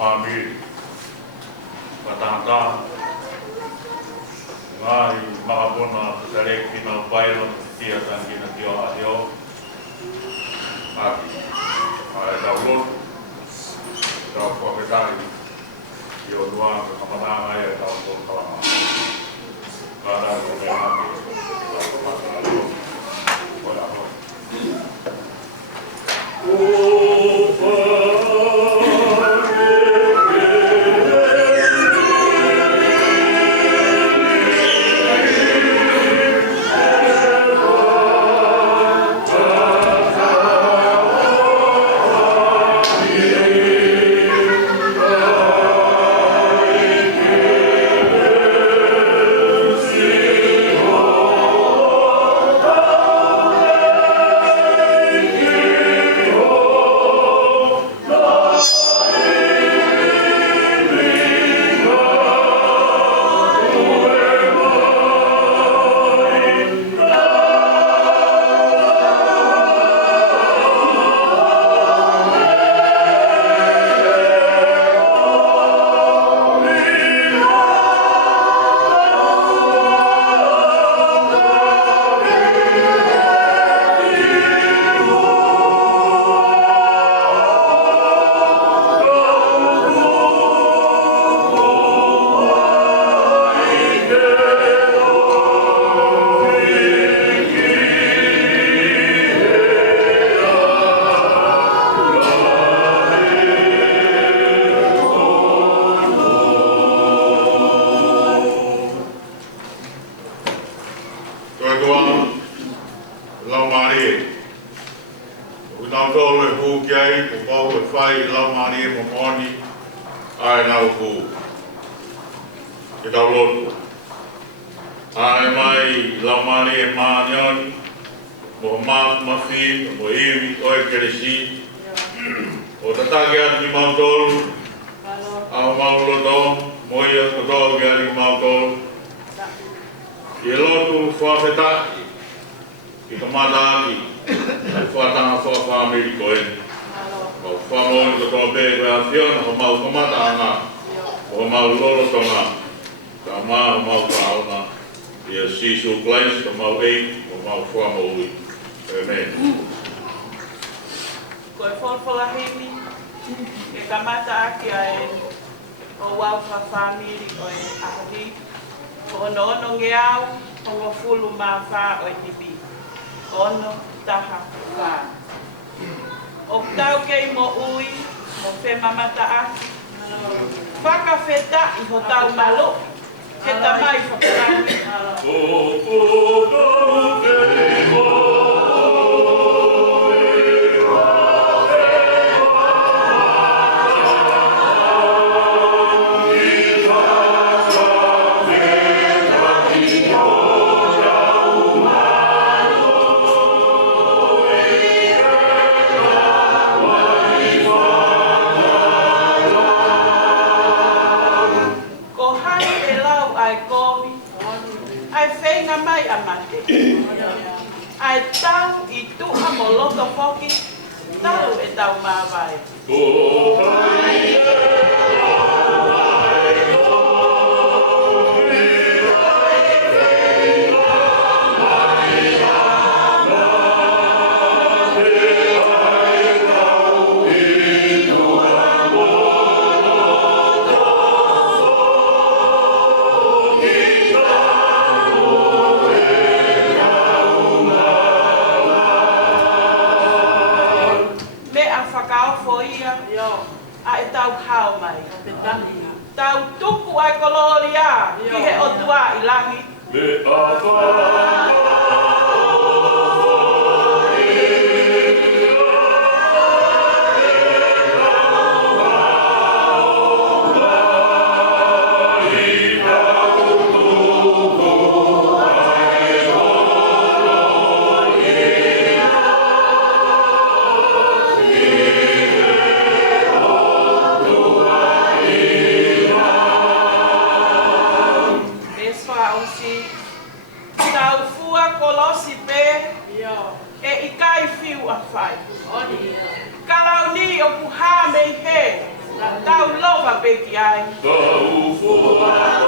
family. Patata. Ngai makapuna sarek kina pilot tia tangkina tio ahio. Aki. Ai download. Drop komentar. Yo doang kemenangan ya download kalau. Kada komentar. Kalau ni o puha me he Tau lofa peki ai. Tau fua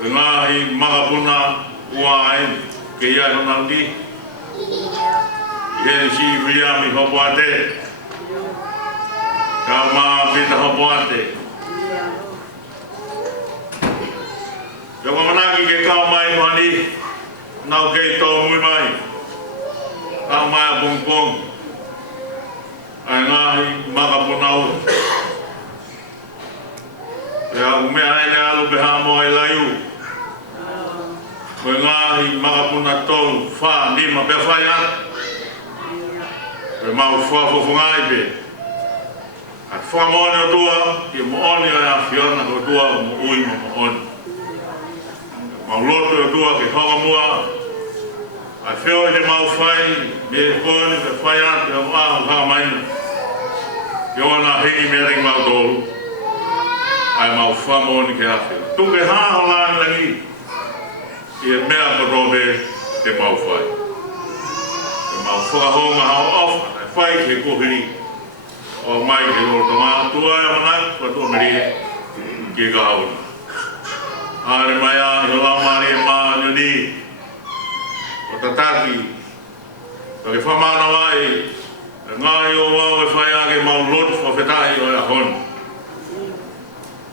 Ngahi mga puna uain ke ia no nandi ye si via mi hopoate ka ma bita hopoate yo managi ke ka mai mani nau ke to mui mai ka mai bong bong ai ngai maga ponau ya ume ai na lu beha mo ai laiu ko ngai maga pona tol fa ni ma be fa ya e mau fa fo ngai be a fa mo ne tua ki mo oni a fiona ko tua mo ui mo on ma loto tua ke ha mo a feo de mau fai be ko ni be fa ya te wa ha mai yo na hei me ring mau dol ai mau fa mo ni ke a feo tu ke ha la langi e mea ko robe te mau fai te mau whakahonga hao off ai fai ke kohiri o mai ke lor tama tua e manai kwa tua meri ke ka hauna are mai a i hola mari e maa nyoni o tataki ka ke whamana wai e ngai o wau e whai ake mau lot whawhetai o e ahon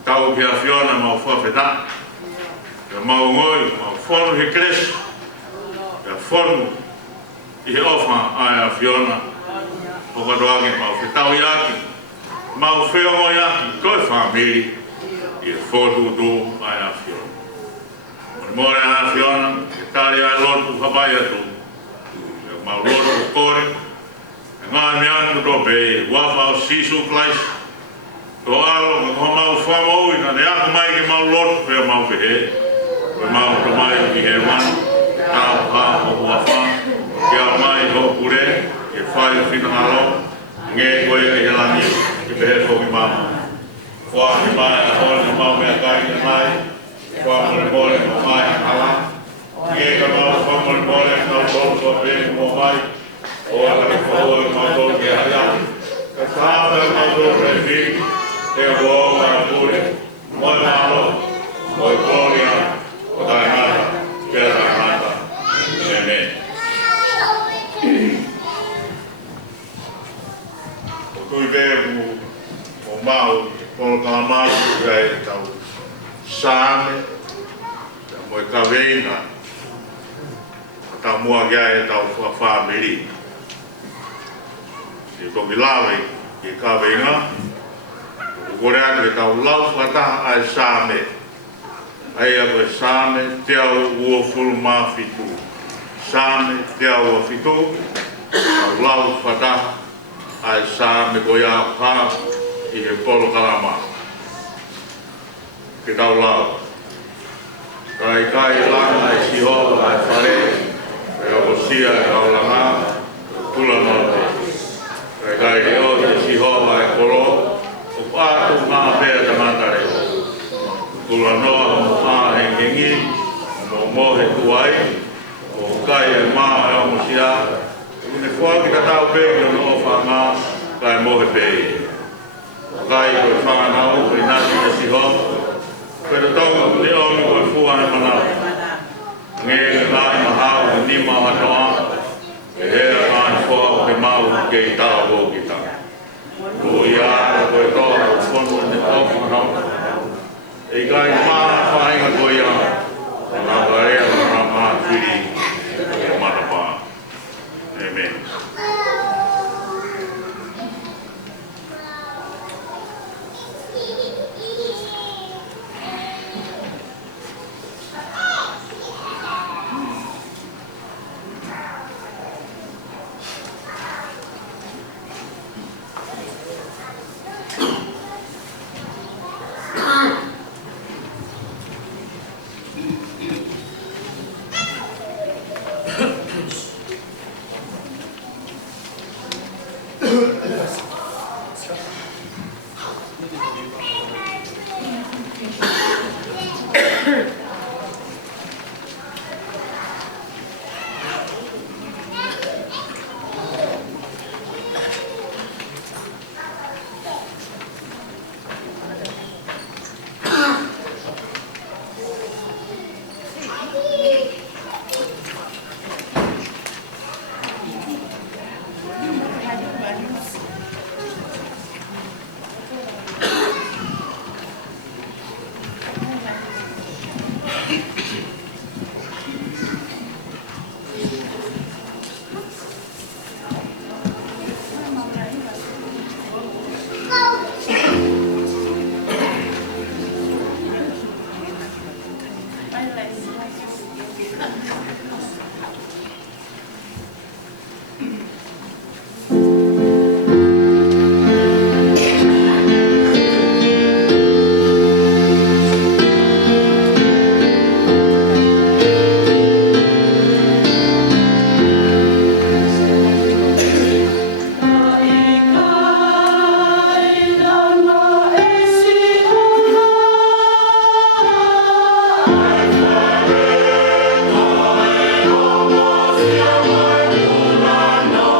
tau ke a Fiona mau whawhetai e mau ngoi, mau whonu he kres, e whonu i he ofa ai a Fiona, o kadoange mau whetau iaki, mau wheongo iaki, koe whamiri, i he whotu tu ai a Fiona. More a Fiona, e tari ai lotu habai atu, e mau lotu o kore, e ngai meanu to pe, wafa o sisu klais, to alo, ko mau whamou ina, ne ako mai ke mau lotu, pe mau pehe, o mau to mai ki he wan tau ha o wafa ki au mai ho pure e whai o whina alo nge koe e helani ki pehe fo ki mama wha ki mai a hoi no mau mea kai ki mai wha mole mole no mai a ala nge ka mau wha mole mole nau tolu ko pe mo mai o a ka ki wha hoi mau tolu ki haya ka tāpea mau tolu pe fi te o a pure moi malo moi gloria o dai nada, pela dai nada, amen. O tui vehu o mau, polo kalamau, kai tau sāme, ta moe kaweina, ta mua kia e tau whawha meri. E toki lawe ki kaweina, o kore atu e tau lau whataha ai sāme, ai a koe sāme te au ua fulu mā fitu. Sāme te au ua fitu, au lau whataha, ai sāme koe au hā i he polo kalama. Ke tau lau. Kai kai langa e sihoa ai whare, e o sia e au langa, tula note. Kai kai reo e sihoa ai kolo, o pātu ngā pēr tamatare. Kula noa mo haa e kengi, mo mohe tuai, o kai e maa e omo sia. Kune kua ki ta tau pēki o no wha maa, kai mohe pēi. Kai koe whanau, koe nasi e siho. Koe te tonga kune omi koe fuane manau. Nge ngai mahau e nima hatoa, e hea ngai whoa o ke mau ke i tau o ki ta. Ko i ara koe toa, kono ne ofu hau. E kai maa whainga koe ia, ngā karea ngā maa whiri e matapā. Amen. No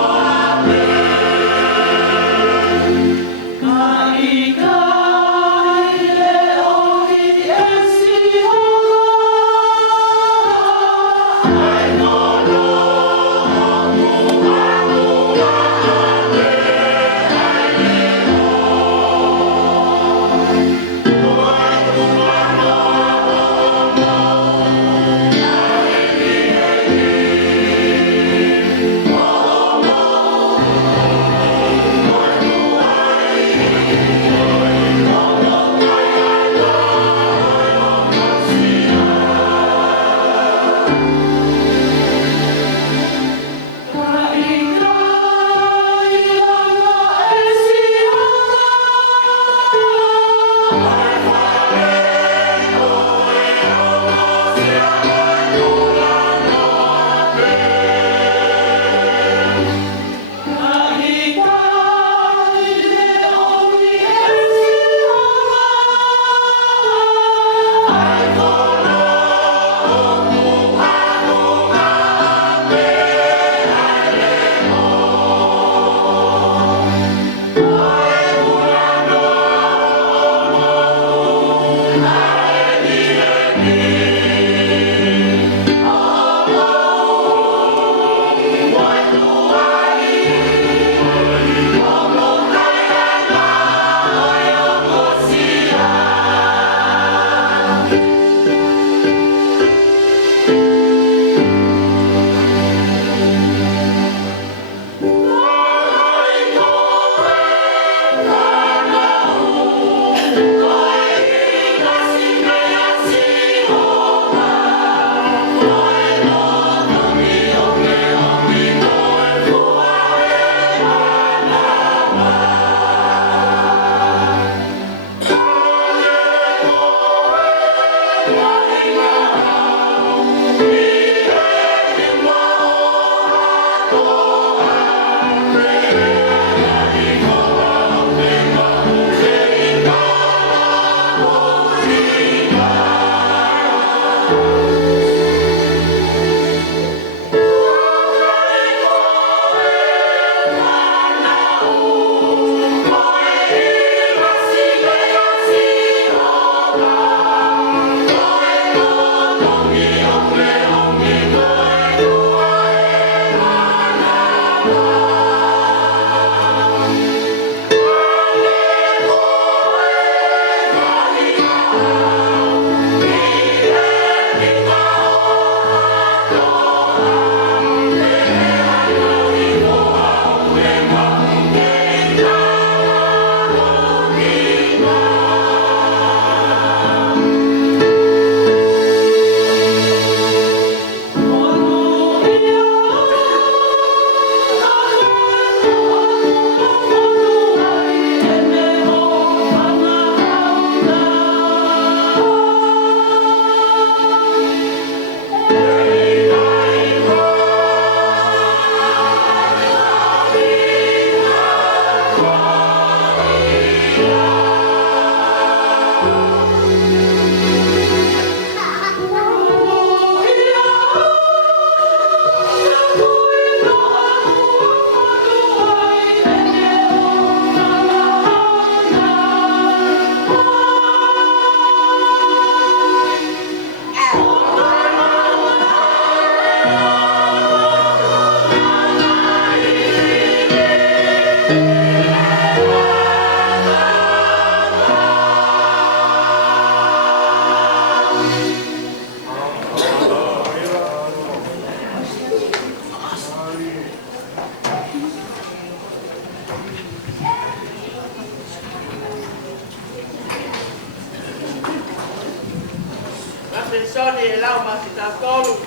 lau masita tolu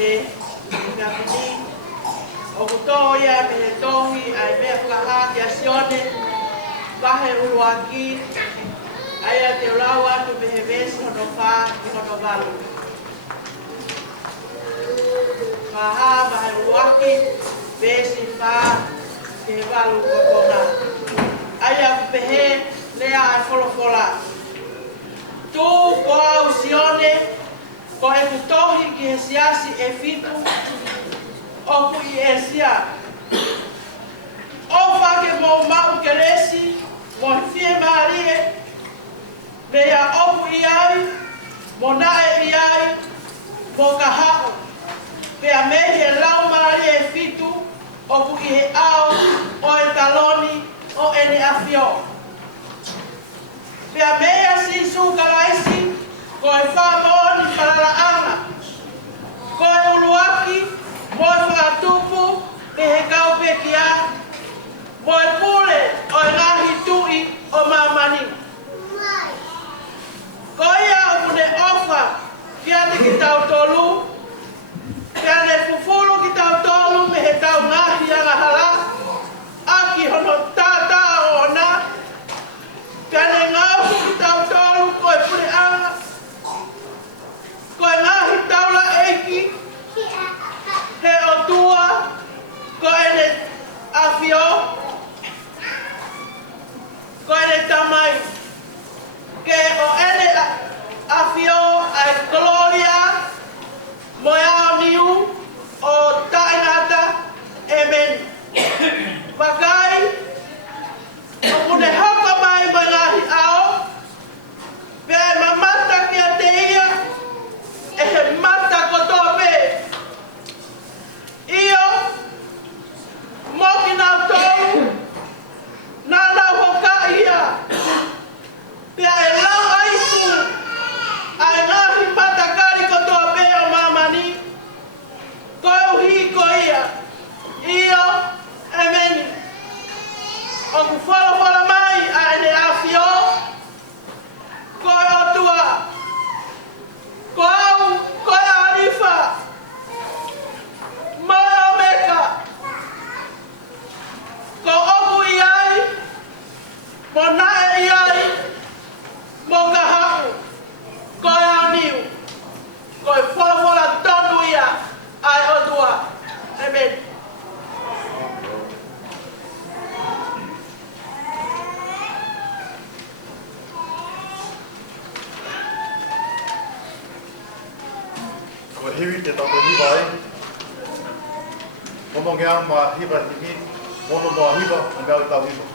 e nga pini o kuto ia me tohi ai me flaha ki asione vahe uruaki aya te lau atu me he vesi hono wha ki hono valu vaha vahe uruaki vesi wha ke valu kokona aya pehe lea ai folofola tu ko au sione ko e kutohi ki he siasi e fitu o ku i e sia o whake mo mau keresi mo fie marie lea opu i ai mo nae i ai mo ka hau pea mehi e lau marie e fitu o ku i he au o e taloni o ene afio pea mea si su kalaisi ko e whamoni whalalaanga ko e uluaki mo e whakatupu me he kaupekia mo e pule o e ngahi tui o mamani ko ia o kune ofa kia te ki tau tolu kia ne fufulu ki tau tolu me he tau ngahi anga hala aki hono tata o ona kia ne ngauhu ki tau tolu ko e pule anga ko e ngahi taula eiki he o tua ko e ne afio ko e ne tamai ke o ene afio ai Gloria mo ao niu o tainata emen wakai o kune hapa mai ngahi ao pe mamata ki a te ia e he mata koto pe io mo ki nau tolu na nau hoka ia pea e lau aifu ai ngahi patakari koto pe o mamani ko e uhi ko ia io e meni o ku whala mai ai ne afio ko e otua ko au ko e arifa mo e omeka ko oku i ai mo nae i ai mo ka hau ko e au niu ko e whala tonu ia ai otua amen. Ko hiwi te tako hiwa e. Momo ngea ma hiwa hiki, mono ma hiwa, a mea tau hiwa.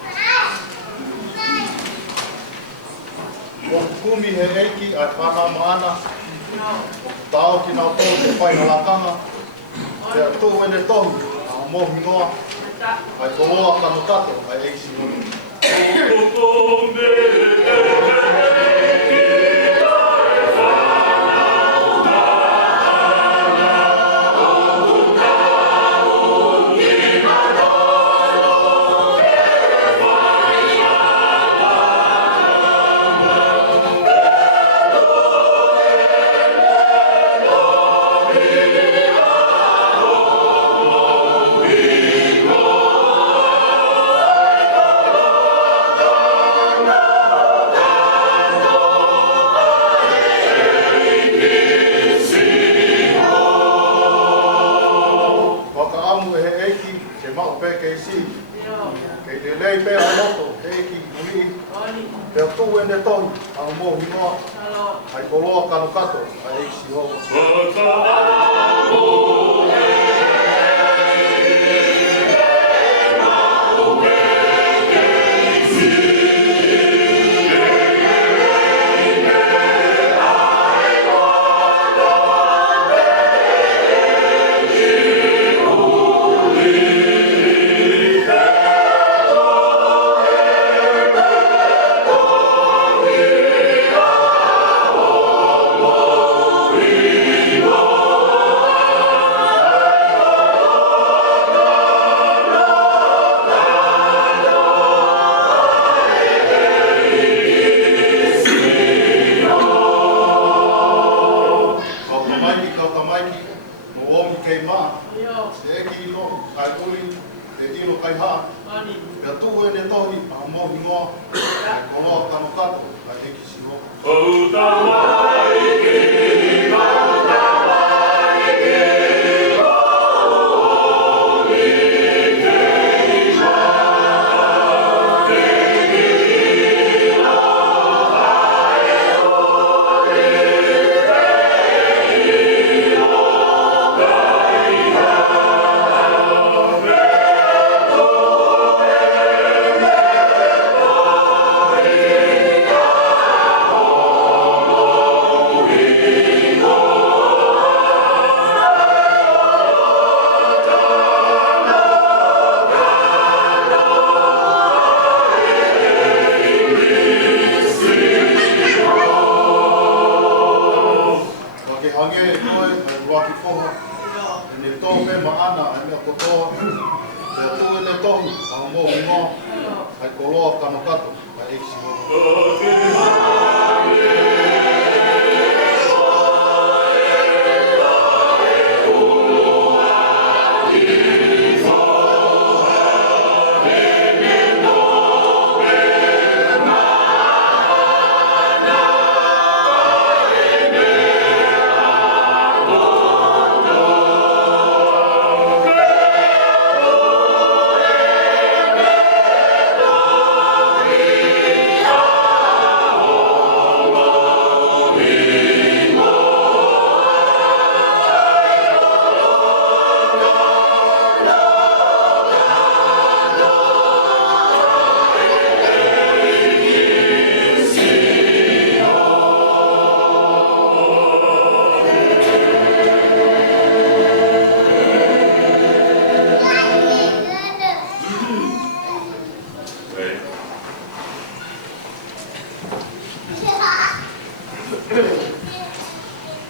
Ko kumi he eiki ai whanau maana, tau ki nau tō te whai na lakanga, te tō ene tohu, a mohi noa, ai koloa kano kato, ai eiksi honi. Ai koloa kano kato, ai eiksi hovo. Oh aiki, no omi kei maa, Yo. se eki ilo, ai uli, te ilo kai haa, Ani. pia tu e ne tohi, a mohi ngoa, ai koloa kano kato, ai eki siro. Wake hange e koe, ai waki poha, e ne tō me maana, ai mea kotoa, pia tu e ne tohi, a mohi ngoa, ai koloa kano kato, ai eki siro.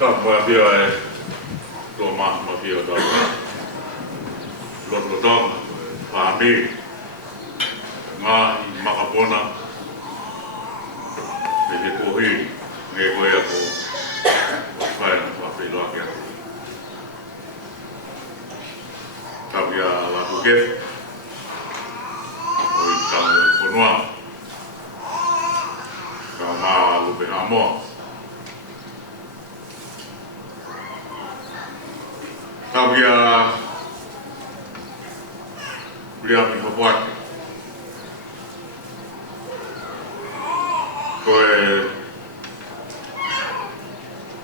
Tappoja pioe tuo mahma piota. Lotlo dom, pahami. Nga makapona. Pili kuhi, ngekoya ko. Paina papi loakia. Tapia latu kef. Oi tang funua. Kama lupe amo. Tapia beliau ni buat koe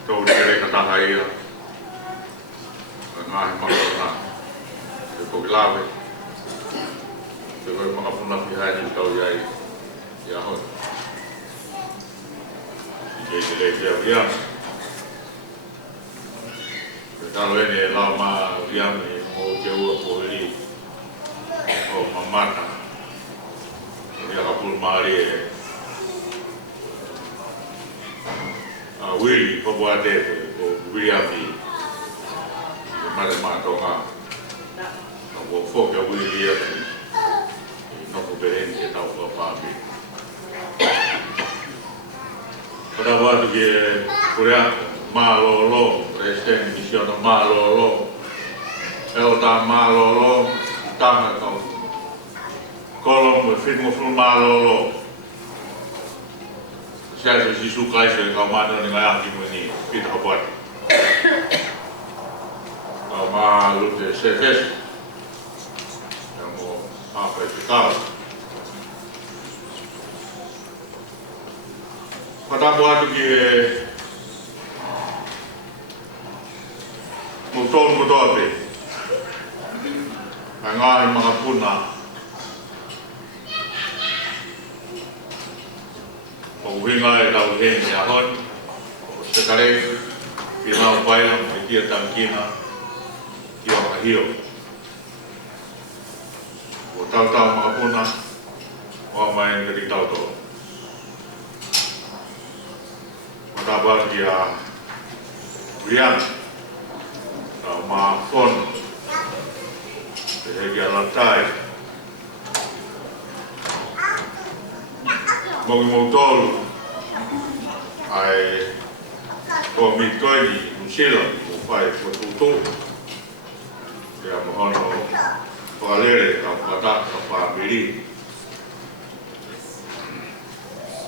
tau dikere kata hai ngai makapuna te ko lawe te ko makapuna pihai ni tau yai ya ho jadi dia kalau ini lama diam ni mau jauh boleh oh mamana dia kapul mari Willy pembuat itu William ni mana tonga no fogo ya Willy dia no kuberen dia tahu apa ni pada waktu dia kuliah malolo presiden misiono malolo elta malolo tanga kau kolom film malolo saya sih suka itu kau mana dengan aku ini kita buat kau malu deh service yang mau apa itu kau pada waktu dia muton deh ngai mga puna paghinga daw hen yahon sekali pinau bayang dia tangkina iyo kahiyo tahu mga puna o main dari tahu to matabar dia Brian ma fon dia lantai mau tol ai komit koi ni musilo whai ko tutu. Ia mohono whakalere ka whataka whamiri.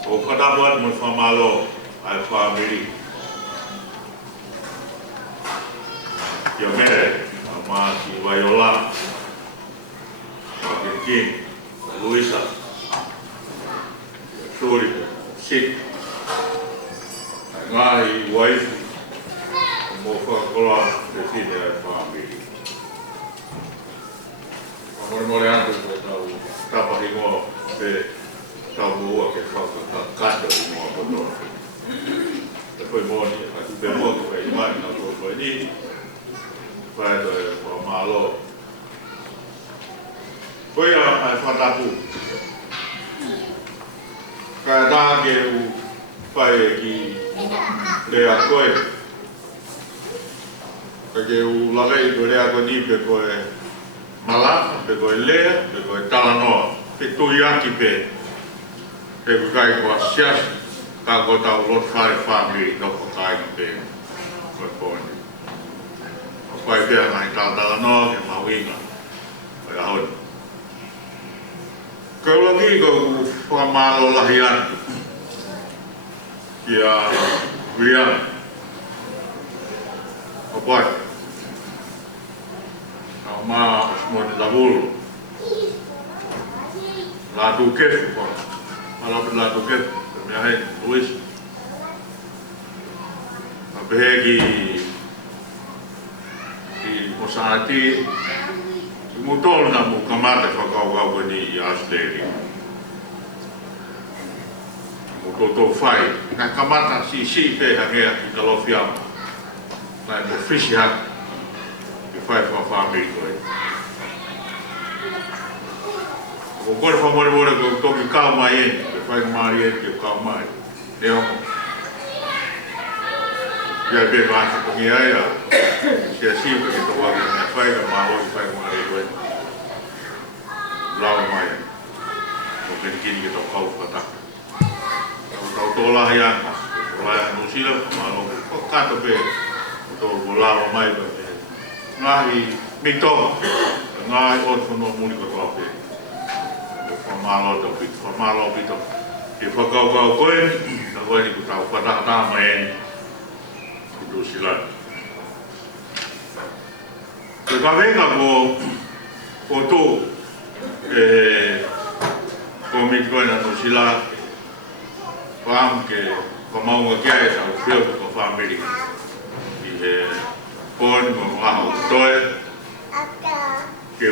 O whatapuat mo whamalo ai whamiri. Ia mere, a maa ki Waiola, King, Luisa, Suri, Sik, Ngai, Waifu, Mokakola, Te Tine ai whamiri. Mole atu ko tau tapahi ngoa pe tau mua ke whakakata i mua kotoa. Te koe moni, a tu pe mua ko e imani na koe ni, whae to e wha malo. Koe ai whatapu. Ka e tā ke u whae ki rea koe. Ka ke u lawei ko rea koe ni pe koe Mala, pe koe lea, pe koe talanoa, pe tui aki pe koe kai koa siasi, ka koe tau lot whare whamiri noko kai na pe koe pōni. O koe pia ngai talanoa ke mawinga, koe ahoni. Koe ulangi ko whamalo lahi anu, ki a William, o koe. Ma osmoni lavuru la tu kefu ko ala la tu kefu me hai Luis a begi ki mosati mutol na mu kamata fa ka ni asteri mu to fai na kamata si pe hangea ki kalofia na mo fishi ha fai fa family koe. Ko kore fa more ko toki kau mai e, ke fai mari e ke kau mai. Ne o. Ya be va ko mi ai, se si ke to wa ke fai ka ma ho fai mari koe. Lao mai. Ko ke kini ke to kau pata. Ko to la ya. La no sila ma lo ko ka to be. To lao mai ko. Ngahi mitoma, ngahi o tono muni ko tope. Whamalo pito. I whakau koe, na koe ni ku tau whatakatama e kutu sila. Te kawenga ko tō, ko miti koe na tō sila, whaam ke whamaunga kia e tau whio ko whamiri. I he Pon mo aho toe ke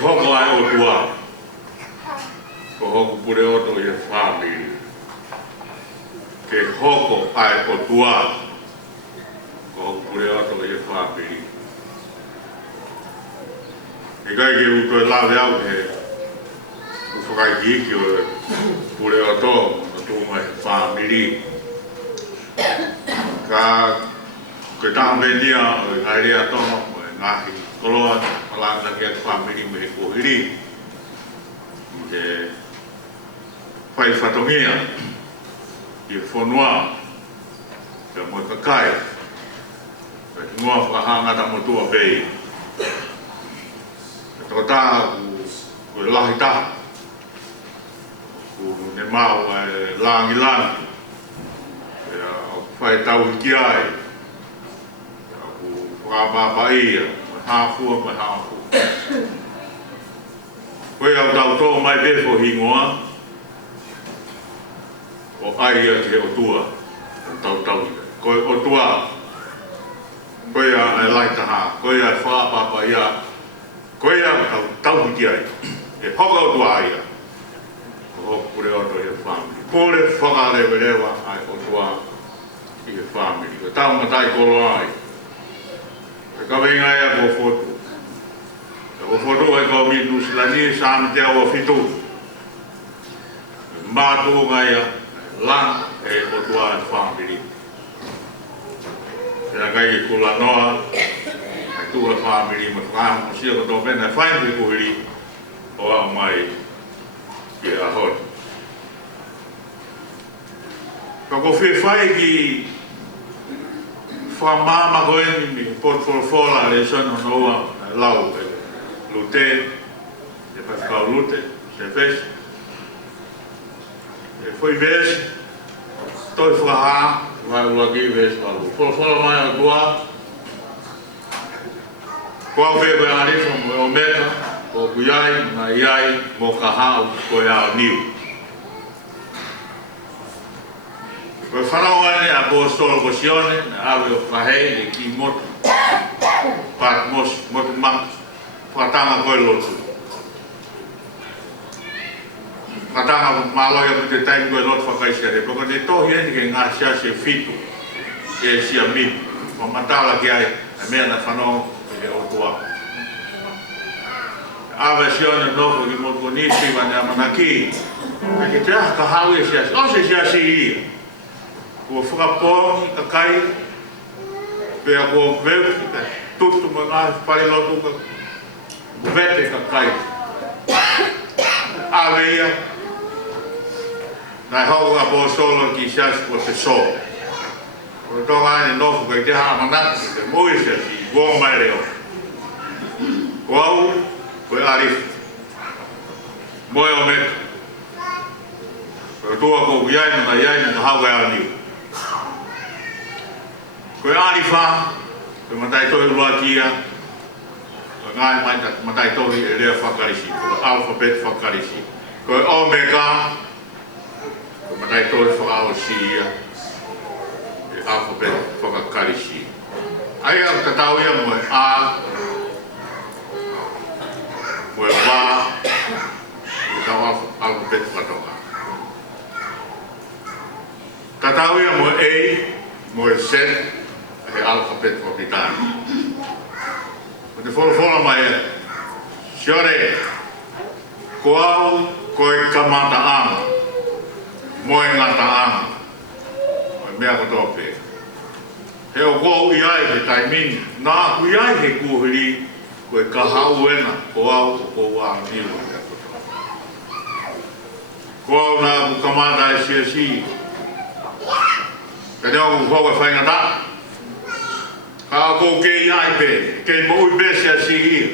hoko ai o tua ko hoko pure oto i family ke hoko ai o tua ko hoko pure oto i family e kai ke uto e lawe au he u whakai ki iki o pure oto o tu mai family ka ke tāmenia o ngai rea tono o ngahi koloa palanga ke whamiri me ko hiri ke whai whatongia i whanua ke moe kakai ke ngua whakahanga ta motua pei ke tō tā ku lahi taha ku ne mau langi langi whai tau hiki ai, ku whakapapa ia, mai hāfua, mai hāfua. Koe au tau tō mai befo hingoa, o ai ia ke o tua, tau. Koe o tua, koe ai laitaha, koe ai whakapapa ia, koe au tau hiki ai, e hoka o tua ia, ko hoku pure oto ia whamiri. Pore whakarewe rewa ai o tua, i he whamiri, ko tau matai kolo ai. E kawenga ea ko fotu. Ko fotu e kau mitu silani sāmi te awa fitu. Mātu ngai a lang e kotua e whamiri. Tēnā kai ki kula noa, ai tu e whamiri, ma whakamu sia ko tō pēnā whainui kuhiri, o au mai ki a hot. Kako whewhai ki whamama koe ni portfoliola le sana noa lau lute, e whakau lute, se whesi. E whai vesi, toi whaha, vai ula ki vesi walu. Portfolio mai o tua, kua whea koe arifa mo o meka, o kuyai, na iai, mo ka hao koe ao niu. Koe whanau ane a Apostolo Kosione, na awe o whahei e ki motu, pat motu mak, whatanga koe lotu. Whatanga maloia mu te taimi koe lotu whakaisere, poko te tohi ene ke ngā sia se fitu, ke sia mitu, o matala ki ai, a mea na whanau e o tua. Awe sione noko ki motu nisi wane amanaki, e ke te aha ka hau e sia si, o se sia si ia. Kua whakapongi ka kai, pia kua veuki ka tutu mo ngā whare lotu ka vete ka kai. Awe ia, nai hau Apostolo ki siasi kua te so. Kua tonga ane nofu ka i te haa manaki, te mui siasi, goma mai reo. Kua au, kua arifu. Moe o meka. Kua tua kua iai na iai na hau kai aniu. Koe arifa, koe matai tohi luatia, koe ngai matai tohi e lea whakarisi, koe alfabet whakarisi. Koe omega, koe matai tohi whakaosia, e alfabet whakakarisi. Ai au tatau ia moe A, moe wā, e tau alfabet whatonga. Tatau ia moe A, moe Z, e alfabet o pitani. O te wholofola mai e, siore, ko au koe kamata anga, moe ngata anga, o mea kotope. He o kou iai he taimini, nā ku iai he kuhiri, koe ka hau ena, ko au o kou a niwa mea kotope. Ko au nā ku kamata e sia si, ka te au kukoa whaingata, ka ko ke iai pe, ke mo ui besia si ia.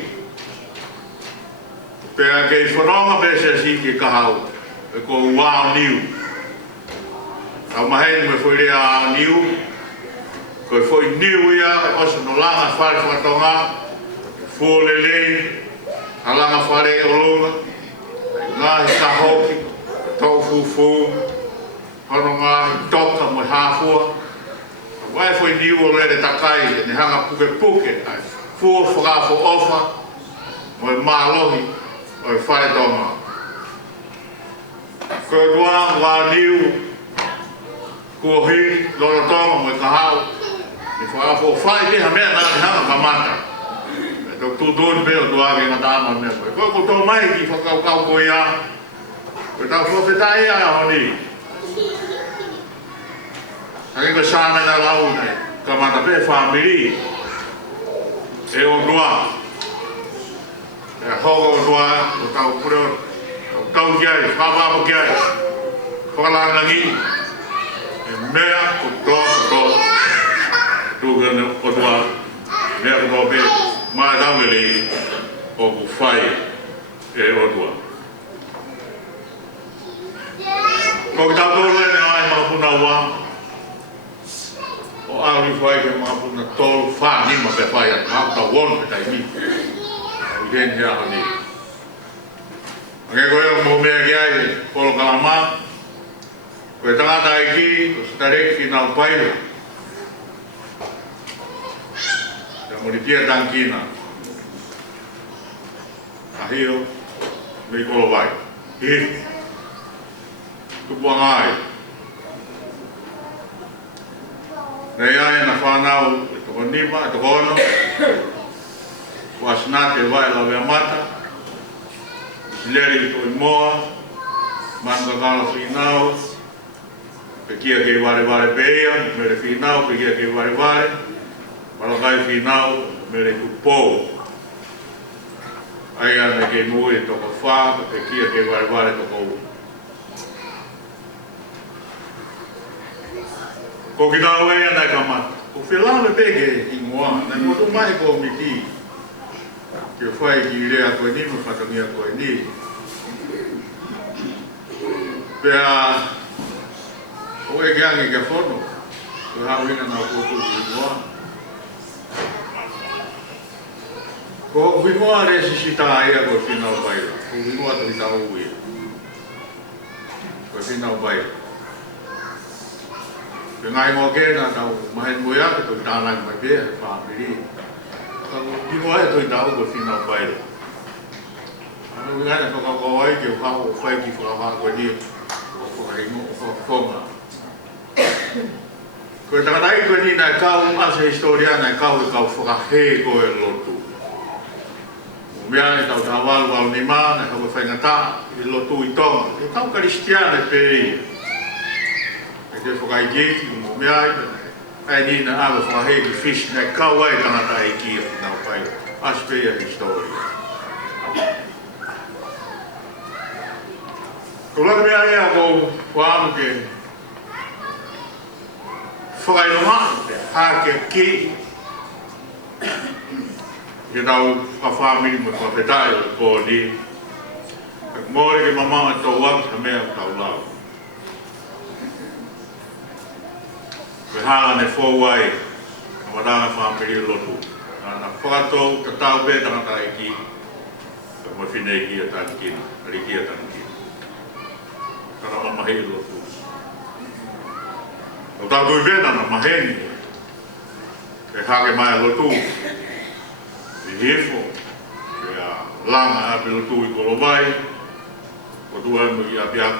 Pea ke whanonga besia si ke kahau, e ko wāo niu. Au maheni me whoi rea a niu, ko e whoi niu ia, osa no langa whare whatonga, fuolelei, a langa whare o longa, ngahi ka hoki, tau fufu, hono ngahi toka mo hāfua, wai foi niu o lere takai, ne hanga puke puke, ai fuo whakafo ofa, mo e mālohi, o e whare tonga. Ko e ruang wā niu, kua hi, loro tonga, mo e kahau, ne whakafo whai te hamea nā ni hanga kamata. E tō tūtoni peo tuake ngā tāma mea koe. Koe ko tō mai ki whakau koe ia, koe tau whawhetai ia honi. Hake koe sāme nā lau nei, ka mata pe whamiri, e o rua. E hoko o rua, o tau kureo, o tau kiai, whapapa kiai, whakalangangi, e mea o tō, tūkene o rua, mea o tō pe, mai taumeli, o ku whai, e o rua. Ko ki tau tōru e ai mapuna wā, o auri whai ke mapuna tōru whānima pe whai atu, hapta wonu pe tai mi. I hen hea honi. Ake koe o mō mea ki ai, polo kalama, koe tangata e ki, ko stareki nau paira. Te moritia tankina. Ahio, me kolo vai. Hihi. Tupuang ai. Nei ai na whanau e toko nima, e toko ono. Kua sinate vai la vea mata. Sileri i toi moa. Manga kala whinau. Pe kia kei ware peia, mere whinau, pe kia kei ware. Malakai whinau, mere kupou. Ai ana kei mui e toko wha, pe kia kei ware toko u. Ko ki nā wea nai ka mata. Ko whelana peke i ngoa, nai moto mai ko miki. Ke whai ki rea koe ni, ma whatangia koe ni. Pea, o e keangi kia whono, ko hau ina nā kōtō i ngoa. Ko wingoa re sisita ia ko whina o baila, ko wingoa to hita o ui. Ko whina o baila. Ke ngai ngō kēna tau mahen mui ake to hita anai mai pēa, whāpiri. Ko wingoa e to hita o ko whina o baila. Ano wingai na whakakau ai ke whao o whai ki whakawha koe ni o whakaringo o whakakonga. Ko e takatai koe ni nai kau ase historia nai kau e kau whakahe koe lotu. Mea e tau tawalu ni maa, na kau whaingata, i lotu i tonga. E tau karistiana e pēi. E te whakai geki, mea e ai ni na awa whakahe ki fish, na kau ai tangata e kia, nau pai, as pēi a historia. Ko laka mea ea ko whaanu ke whakainonga, te hake ki, ke tau whawhamiri mo whawhetai o ko ni. Mōre ke mamanga tō wang ha mea tau lau. Ke hāna ne fōwai, ka maranga whamiri o lotu. Nā whakatou ka tau pē tangata e ki, ka mo whinei ki a tāni kina, ari ki a tāni kina. Kana mamahe o lotu. O tātou i vena na maheni, ke hake mai a lotu. Hefo, ke a langa a pelo tui kolovai, o tua mo i apiak,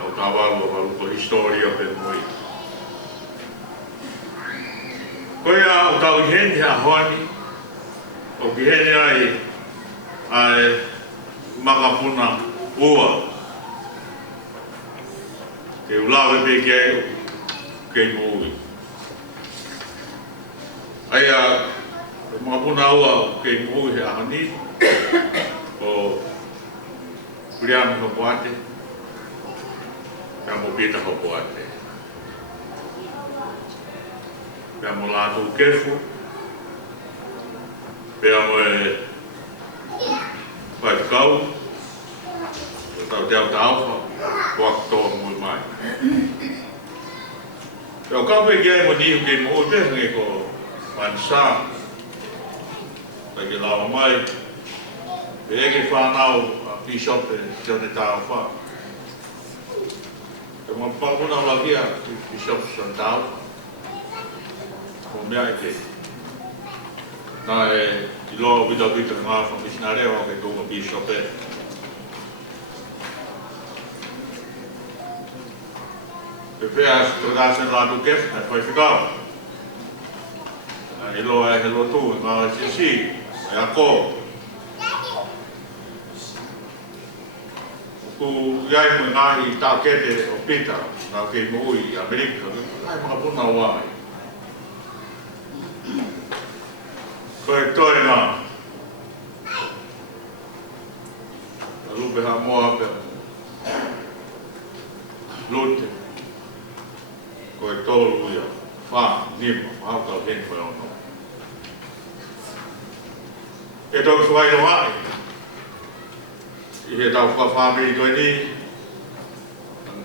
au tawaru a waluto historia pe moi. Koe a o tau i heni a hoani, o ki heni ai makapuna ua, ke ulawe pe kei moui. Ai a mga puna ua kei mui he ahani o kuriami hopoate pia mo pita hopoate pia mo lātou kefu pia mo e whaitikau o tau te au tauwha wakatoa mui mai pia o kaupe kia mo nihu kei mui pehange ko mansa ke lawa mai, pe eke whanau a bishop e Tione Tauwha. Te mga panguna o lakia, bishop Tione Tauwha. Ko mea e ke. Nā e i loa wita wita ngā whamisnare o ke tūma bishop e. Pe pēa trakāsen lātu kef, e whai whikau. I loa e he lotu, ngā si e a ko. Ku iai mo ngahi tau kete o pita, ngā kei mo ui i Amerika, ngai mga puna o wai. Koe toi ngā. Na lupe ha moa pe. Lute. Koe tolu ia. Wha, nima, mahaukau hen koe ono. E tau suai no ai. I he tau whawhamiri koe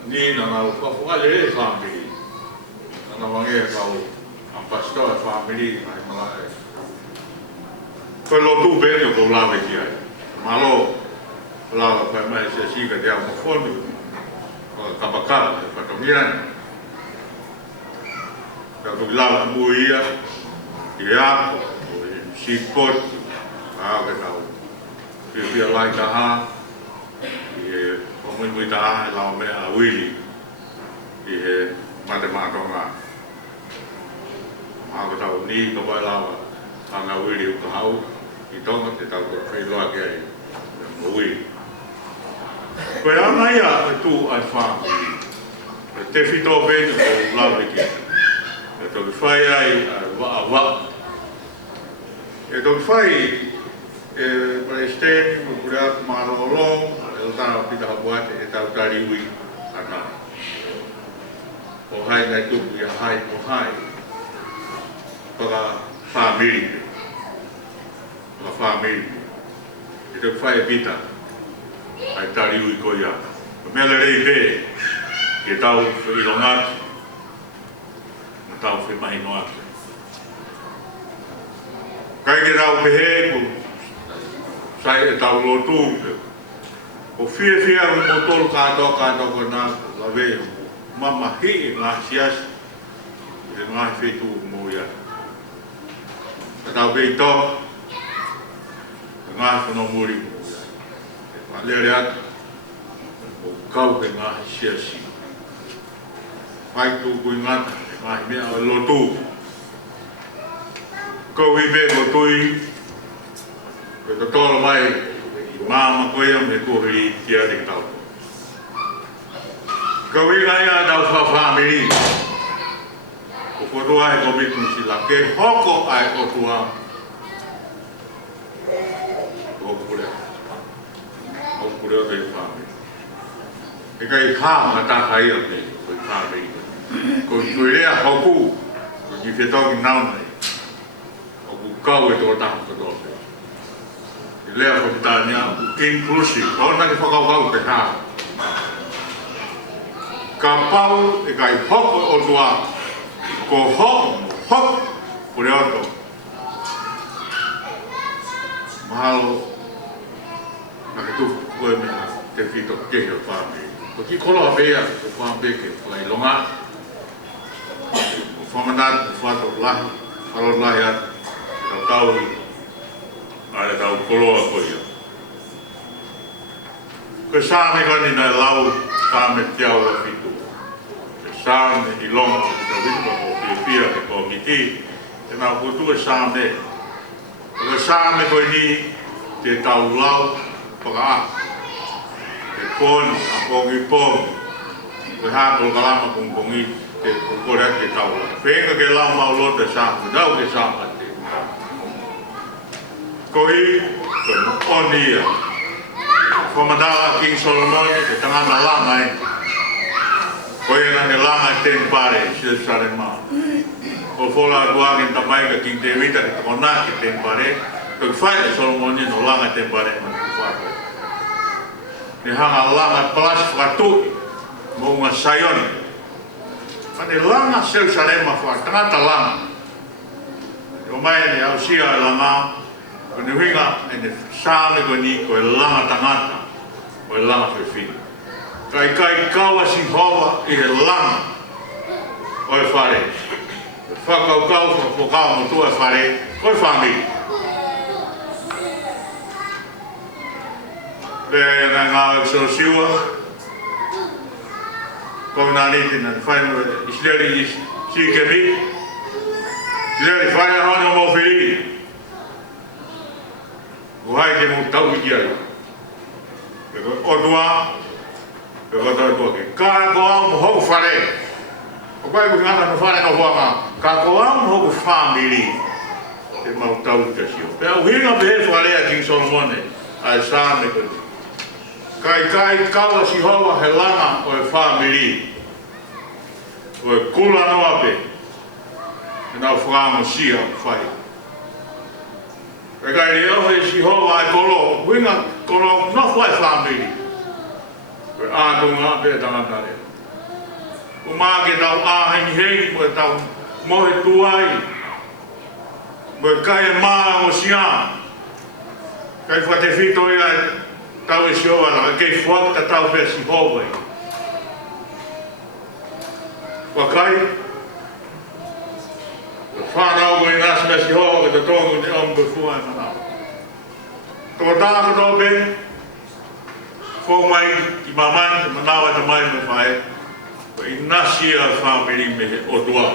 ni na ngau whawhale e whamiri. Nana wange kau ampastoa e whamiri ai malae. Koe lotu beni o kou lawe ki ai. Malo, lawa whai mai se sika te au mawhonu. Koe kapakara e whatongiani. Ka tuki lawa mui ia, i ako, o i sikoti. Ke tau whiwhia lai taha, i he omui taha e lau mea a wili, i he mate mātonga. Ke tau ni ka wai lawa anga wili u ka hau, i tonga te tau ka whailoa ke ai, o wili. Koe ana ia e tū ai whāwili, te whito bēni o lawe ki. E toki whai ai a wa. E toki whai Palestine, Kukurea, Marolong, e o tāna pita hapuate e tau tariwi ana. o hai ngai tupu ia hai o hai paka whamiri paka whamiri e te whae pita ai tari ui ko ia mea le rei pe ke tau i longatu na tau whi mahi no atu kai ke rau pehe ku sai e tau lotu o fia o motor katoa ko nā la veo mama hi ngā sias e ngā whetu mo ia ka tau pei tō ngā whano muri mo ia e whalere atu o kau ke ngā siasi mai tū kui ngata e ngā mea o lotu kau i me ko tui ko to tōra mai mama koe me kuhi kia ring tau. Kau inga ia dau whawhamiri. Ko kotoa he komitu sila ke hoko ai otua. Okure. Okure o te whamiri. E kai kā mata hai o te whamiri. Ko rea hoku. Ko ki whetongi naunai. Oku kau e tō taha katoa. Lea ko te tānia, inclusive, ona ke whakau te kā. Ka pau e kai hoko o tua, ko hoko, pure oto. Mahalo, na ke tufu koe mea te whito kehi o whāme. Ko ki koloa pēa, ko whāme ke whai longa. Ko whamanat, ko whato lahi, whalo lahi atu, tau tau ale tau koloa koia. Ko sāme kani nai lau, sāme tiau a whitu. Ke sāme i longa, ka whitu ko pia ke komiti, e nā kutu e sāme. Ko sāme koi ni te tau lau, paka a. Ke koni, a kongi pōngi. Ko hāko kalama kongi, te kore ke tau lau. Whenga ke lau mau lote sāme, dau ke sāme te. Kohi, ko monia. Whamadala King Solomon, ke tangana langa e. Kohi na he langa e ten pare, sila sare maa. Ko whola aruangi tamai ka King David, ke tokona ki ten pare. Kohi whai e Solomon no langa ten pare, mani ku whako. Ni hanga langa plus whatui, mo unga sayoni. Mani langa sila sare maa whai, tangata langa. O mai ni au sia e langa, ko ni winga e ne sāme ko ni ko e langa tangata, ko e langa whiwhini. Kai kaua si hoa i he langa o e whare. Whakau whakau mo tu e whare, ko e whami. Pea e ngā so siwa, ko nā niti nā whainu e isleri si kemi, isleri whare hana mo whiri. Ko hai ke mo tau i ai. Pe ko otua, pe ko tau koe ke. Ka ko au mo hoku whare. O kai ko ngata no whare ka huanga. Ka ko au mo hoku whamiri. Te mau tau i kasio. Pe au hinga pe he whare a King Solomon e. Ai sāme ko ni. Kai kaua si hoa he langa o e whamiri. O e kula noa pe. E nau whakamo sia whai. E kai reo he si hoa ai kolo, winga kolo no whai whamiri. Koe ātunga pe tangata reo. O maa ke tau āhengi hengi mo e tau mohe tuai. Mo e kai e maa o sia. Kai whate whito i ai tau e si hoa la, kei whakta tau pe si hoa i. Wakai, whanau ko i nasi me si hoa ke te tongu ni ombu fua e manau. Tō tāka tō pe, fō mai ki mamai, manau e ta mai me whae, ko i nasi a whamiri me he otua.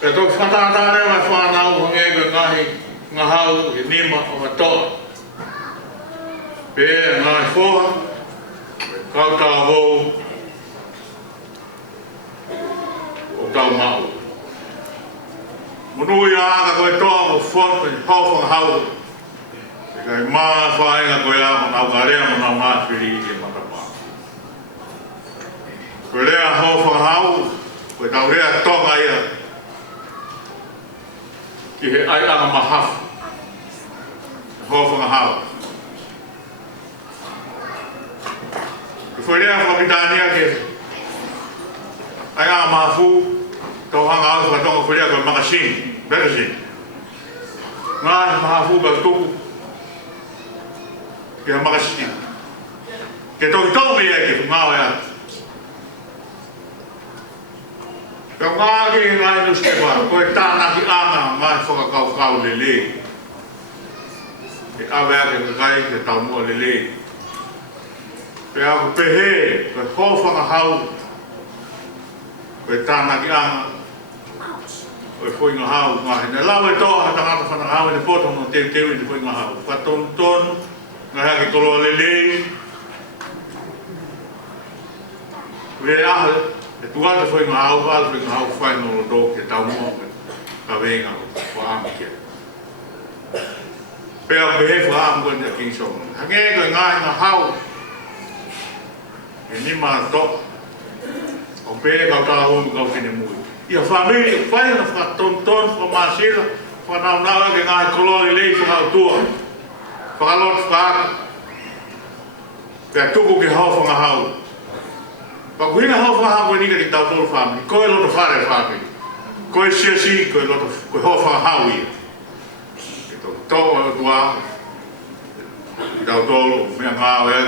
E tō whatātare mai whanau ko ngego ngahi ngahau e nima o matoa. Pe e ngahi fōha, kautā hou, o tau mau. Munui āga koe toa mo whonto i hauwhanga hau. E kai maa whaenga koe a mo nau karea mo nau ngāwhiri i ke matapā. Koe Koe lea ho whangahau, koe tau rea tonga ia. Ki he ai anga mahafu. Ho whangahau. Koe lea whakitania ke ai anga mahafu, tau hanga au whatonga koe lea koe makasini, beresini. Ngā mahafu ka tuku, ki ha makasini. Ke tau tau me ia ke ngāo ea. Ka ngāge ngā inu stepa, koe tāna ki anga ngā whakakau le le. Ke awea ke kai ke tau mua le le. Pe aku pehe, koe hōwhanga hau, koe tāna ki anga, koe whoinga hau, ngā hene lau e toa ha tangata whana hau e poto no teu teu i te whoinga hau. Whatonu tonu, ngā hake koloa le le. Koe ahe, e tuata whoinga hau, wala whoinga hau whaino lo do ke tau mua ka venga o amu kia. Pea pehe wha amu koe ni a King Solomon. Hange koe ngā inga hau, e nima to, o pehe kau tā homu kau kene mui. Ia whamiri, whaina whakatonton, whamasila, whanau ke ngā kolori lei whakautua, whakalot whakaka, pea tuku ke hau whangahau. Pakuhina hau whangahau koe nika ki tau tolu whamiri, koe loto whare whamiri, koe siasi, koe loto, koe hau whangahau ia. Ke tau tō o tua, ki tau tolu, mea ngāo ea.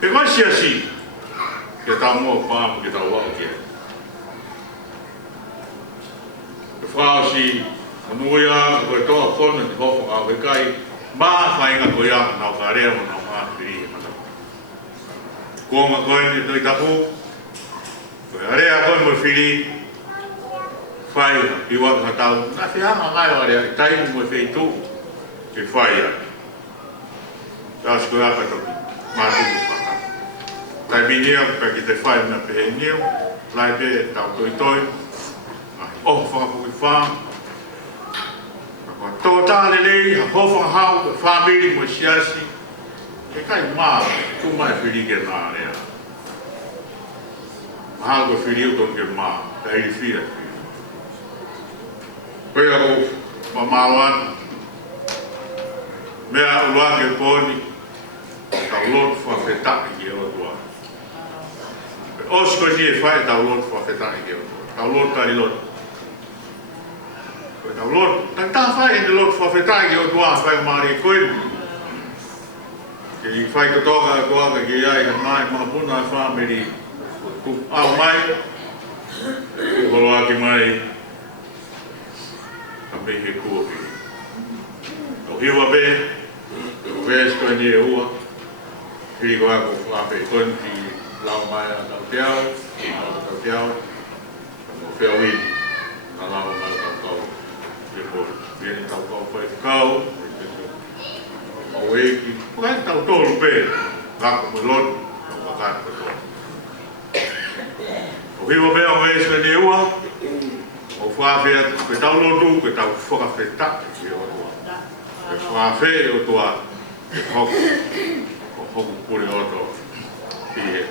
Ke koe siasi, ke tau mua whamu, ke tau wau kia. Ke whaosi, anuia, koe toa kona, te hofo au he kai, maa whainga koe anga, nau ka rea mo nau maa whiri e mata. Kuonga koe ni tui tapu, koe area koe mo whiri, whai, i waka tau, nga whihanga ngai o area, i tainu mo whei tū, ke whai a. Tāsi koe aka toki, maa tuku whaka. Tai minia, pe ki te whai na pehe niu, lai pe tau toi toi, oh, whakapukui whā. Tō tāle lei, ha hōwhanga hau, ke whāmiri mo siasi. Ke kai mā, tū mai whiri ke nā rea. Maha koe whiri o tōn ke mā, ka iri whira whiri. Pea o mamawan, mea uluange pōni, tau lotu whawhetaki ki o tua. Osko ni e whae tau lotu whawhetaki ki o tua. Tau lotu tari lotu. Tau lotu, tai tā whae e te lotu whawhetai ki o tua whae maari e koe. Ke i whae totoka a koaka ki ai ka mai mga puna e whamiri. Au mai, kolo aki mai, ka mihi kua ki. Tau hiwa pe, tau vesko ni e ua. Hiri ko ako whape koe ki lau mai a tau teau, tau teau, tau whiau ini, na lau mai a tau tau. Viene tau kau whai whakau, o eki, pukai tau tōru pē, kako mo lon, tau wakata tō. O hiwa mea o eska ni ua, o whawhea, koe tau lotu, koe tau whakawhetak ki o tua. Koe whawhe o tua, ke hoku, o hoku pure o tō, ki he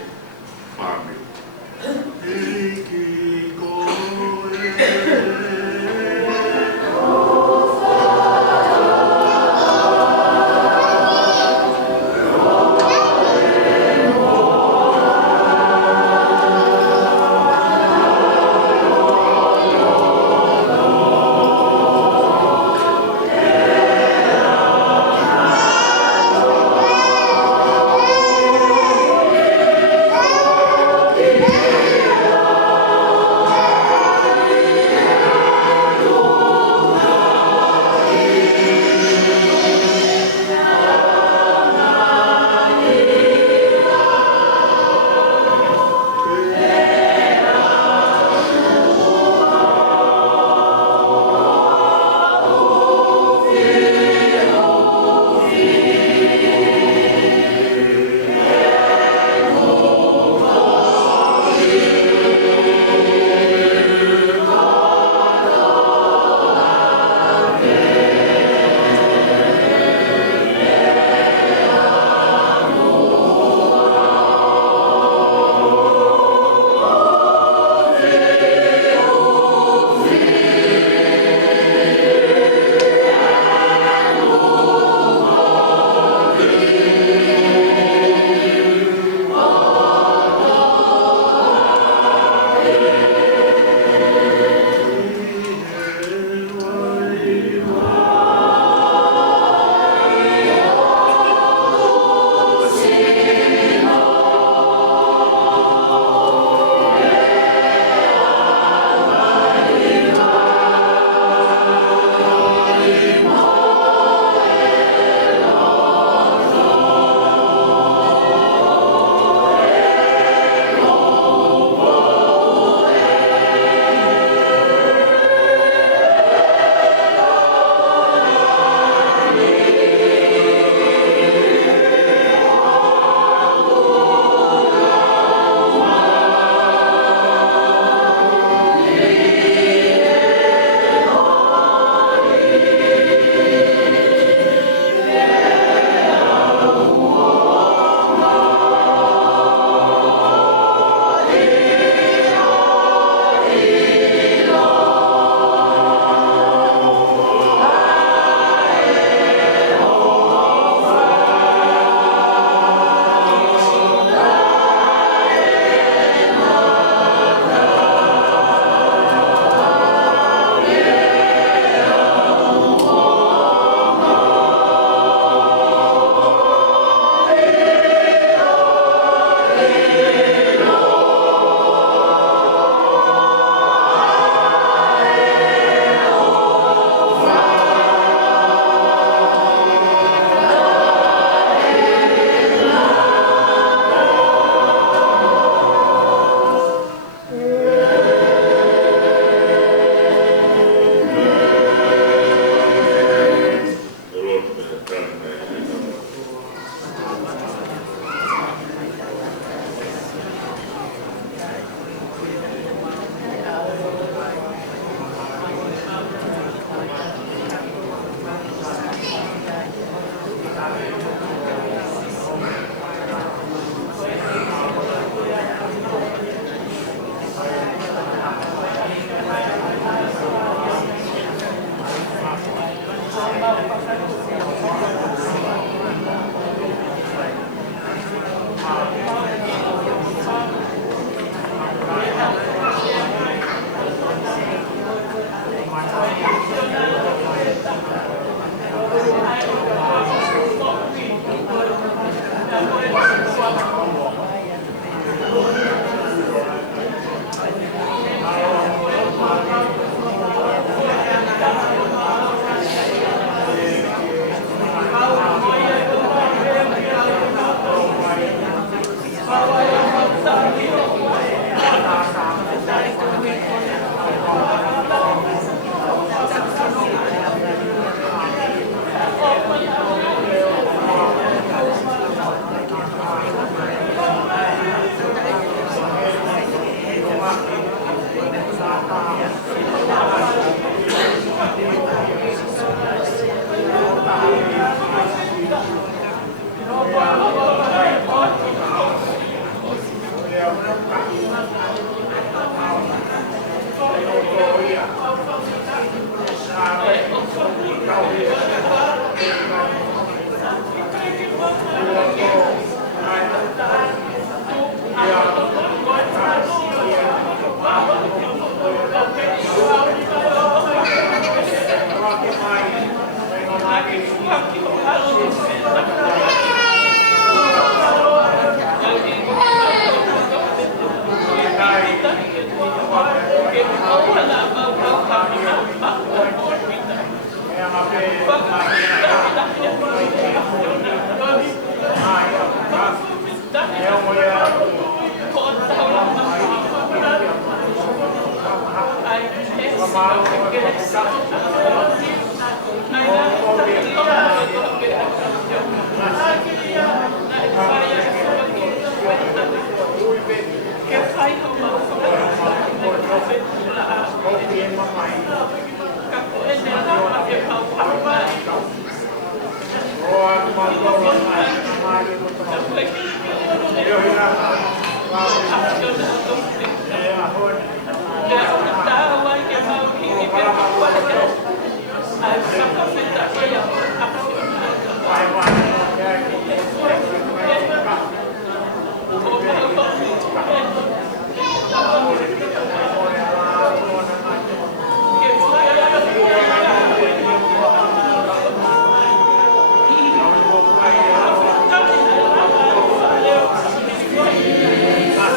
whami. Eki koe,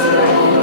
Thank you.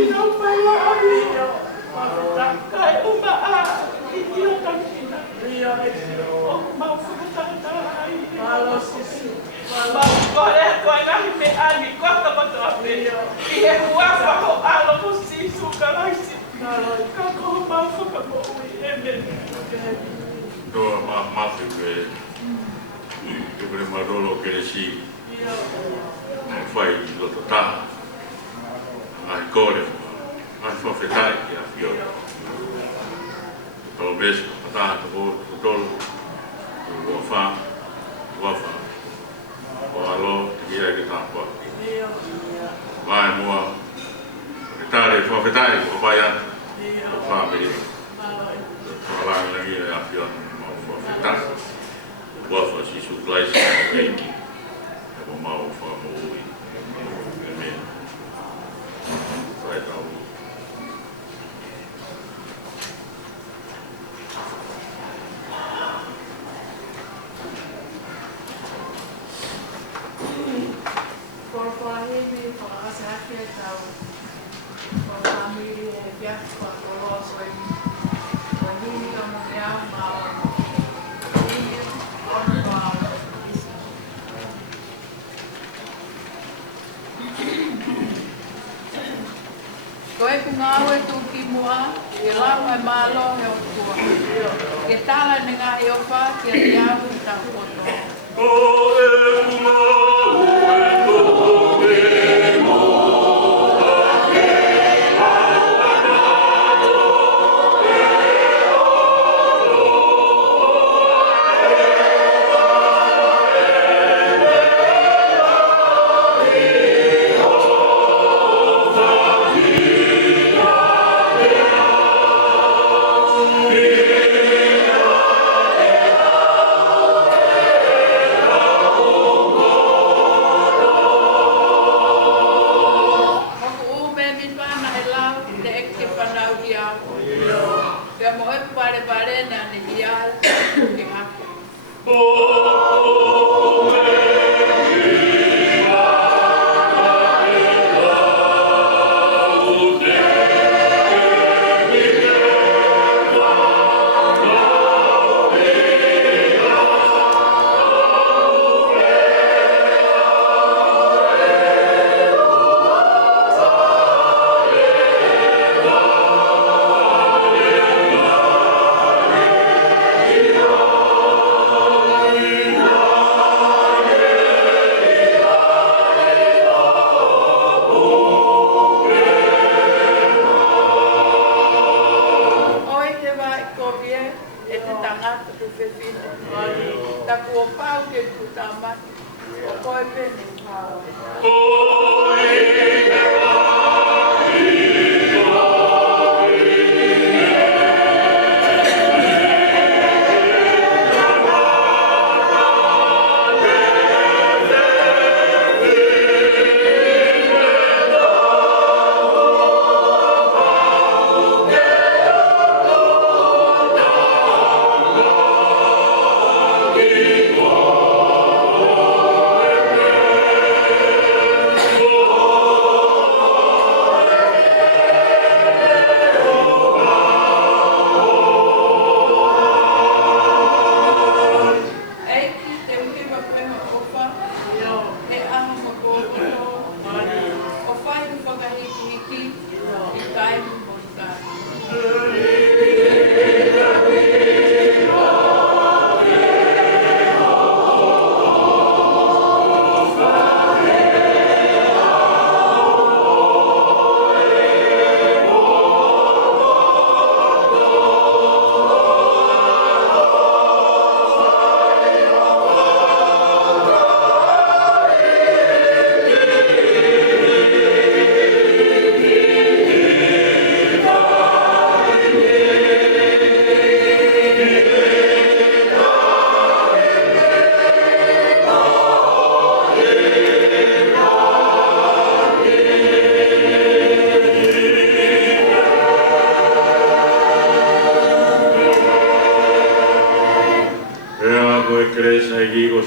Ina pala iyo. Matakai umaa. Iyo kakina. O maufukutai. Malo sisi. Kore koe ngahi me ani kota matoape. Ihe huafa ho alo ko sisu kalaisi. Kako maufuka mo ui eme. Doa mafi ke kebere marolo kere si fai loto taha ai kore ai whawhetai ki a whiora tolo beso pataha to bo to tolo wafa o alo ki ai ki tāpua vai mua retare whawhetai o vai atu o whamiri Walang lagi ya pion mau fita, buat fasi suplai seperti yang mau famui, amin. Saya tahu. Por ini saya tahu, por família viaja para los Koe kungawe tu ki mua, ke lau e malo he o kua. Ke tala ni ngā i ofa, ke riawu ta koto. Koe kungawe tu ki mua.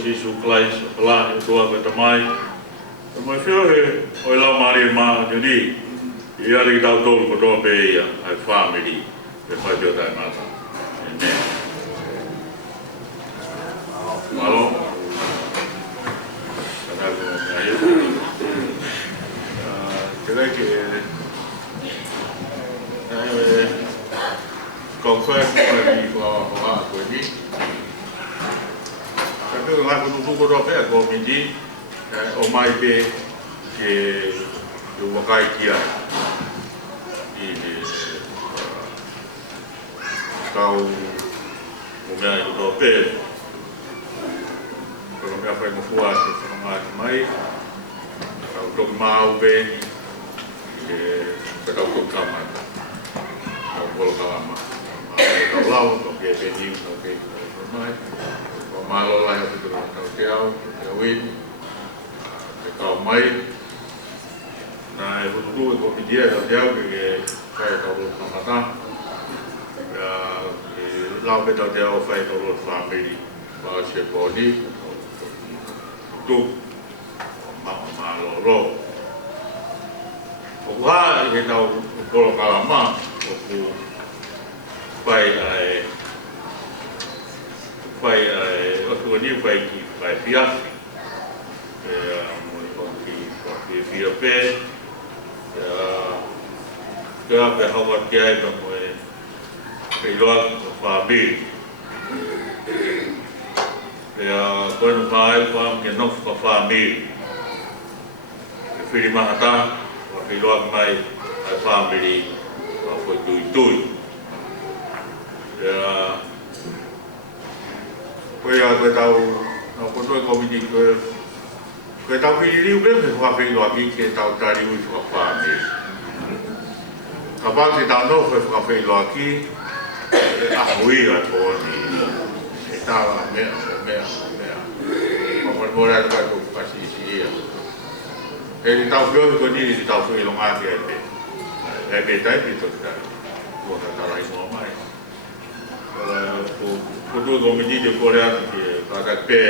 Sisu klais pelah tua ke temai. Temai fio he oi lau mari ma jadi Ia ri tau tolu kotoa pe ia, ai family, pe whaitio tai mata. Amen. Malo. Kana ko mea ia. Te rei ke kau whae kua ni kua hoa koe ni. Ka pēka ngā kunu tuko roa pēa kua mindi, o mai pē ke wakai kia. I kau o mea i roa pē. Kau mea whae ngofua te whakamaati mai. Kau toki māu pē ke whakau koe kamata. Kau kolo kalama. Kau lau, kau ke penim, kau ke mai. Kau malo lai o te kau te au, te awin. Te kau mai. Nā e hutu e kau pitia kau te au ke whae kau lo kamata. Ke lau pe tau te au whae kau lo whamiri. Pao se pōni. Tu. Malo lo. O kuha e he tau kolo kalama. O ku whai o tua ni whai ki whai pia ki whia pē kia pe hawa ki ai ka moe kei loa o whaabiri koe no whaai whaam ke nofu ka whaabiri ke whiri mahata wa kei loa mai ai whaabiri wa whai tui tui koe a koe tau no kotoe komiti koe tau whiri riu pe me whawhi loa ki ke tau tari ui whawhame ka pāti tau no koe whawhi loa ki a hui a tōni e tāwa mea o mora e kai koe kasi isi ia e ni tau whiohi koe niri si tau whi longa ki e pe taipi toki tari kua ka tarai mua mai Kutu komiti de Korea ki kata pe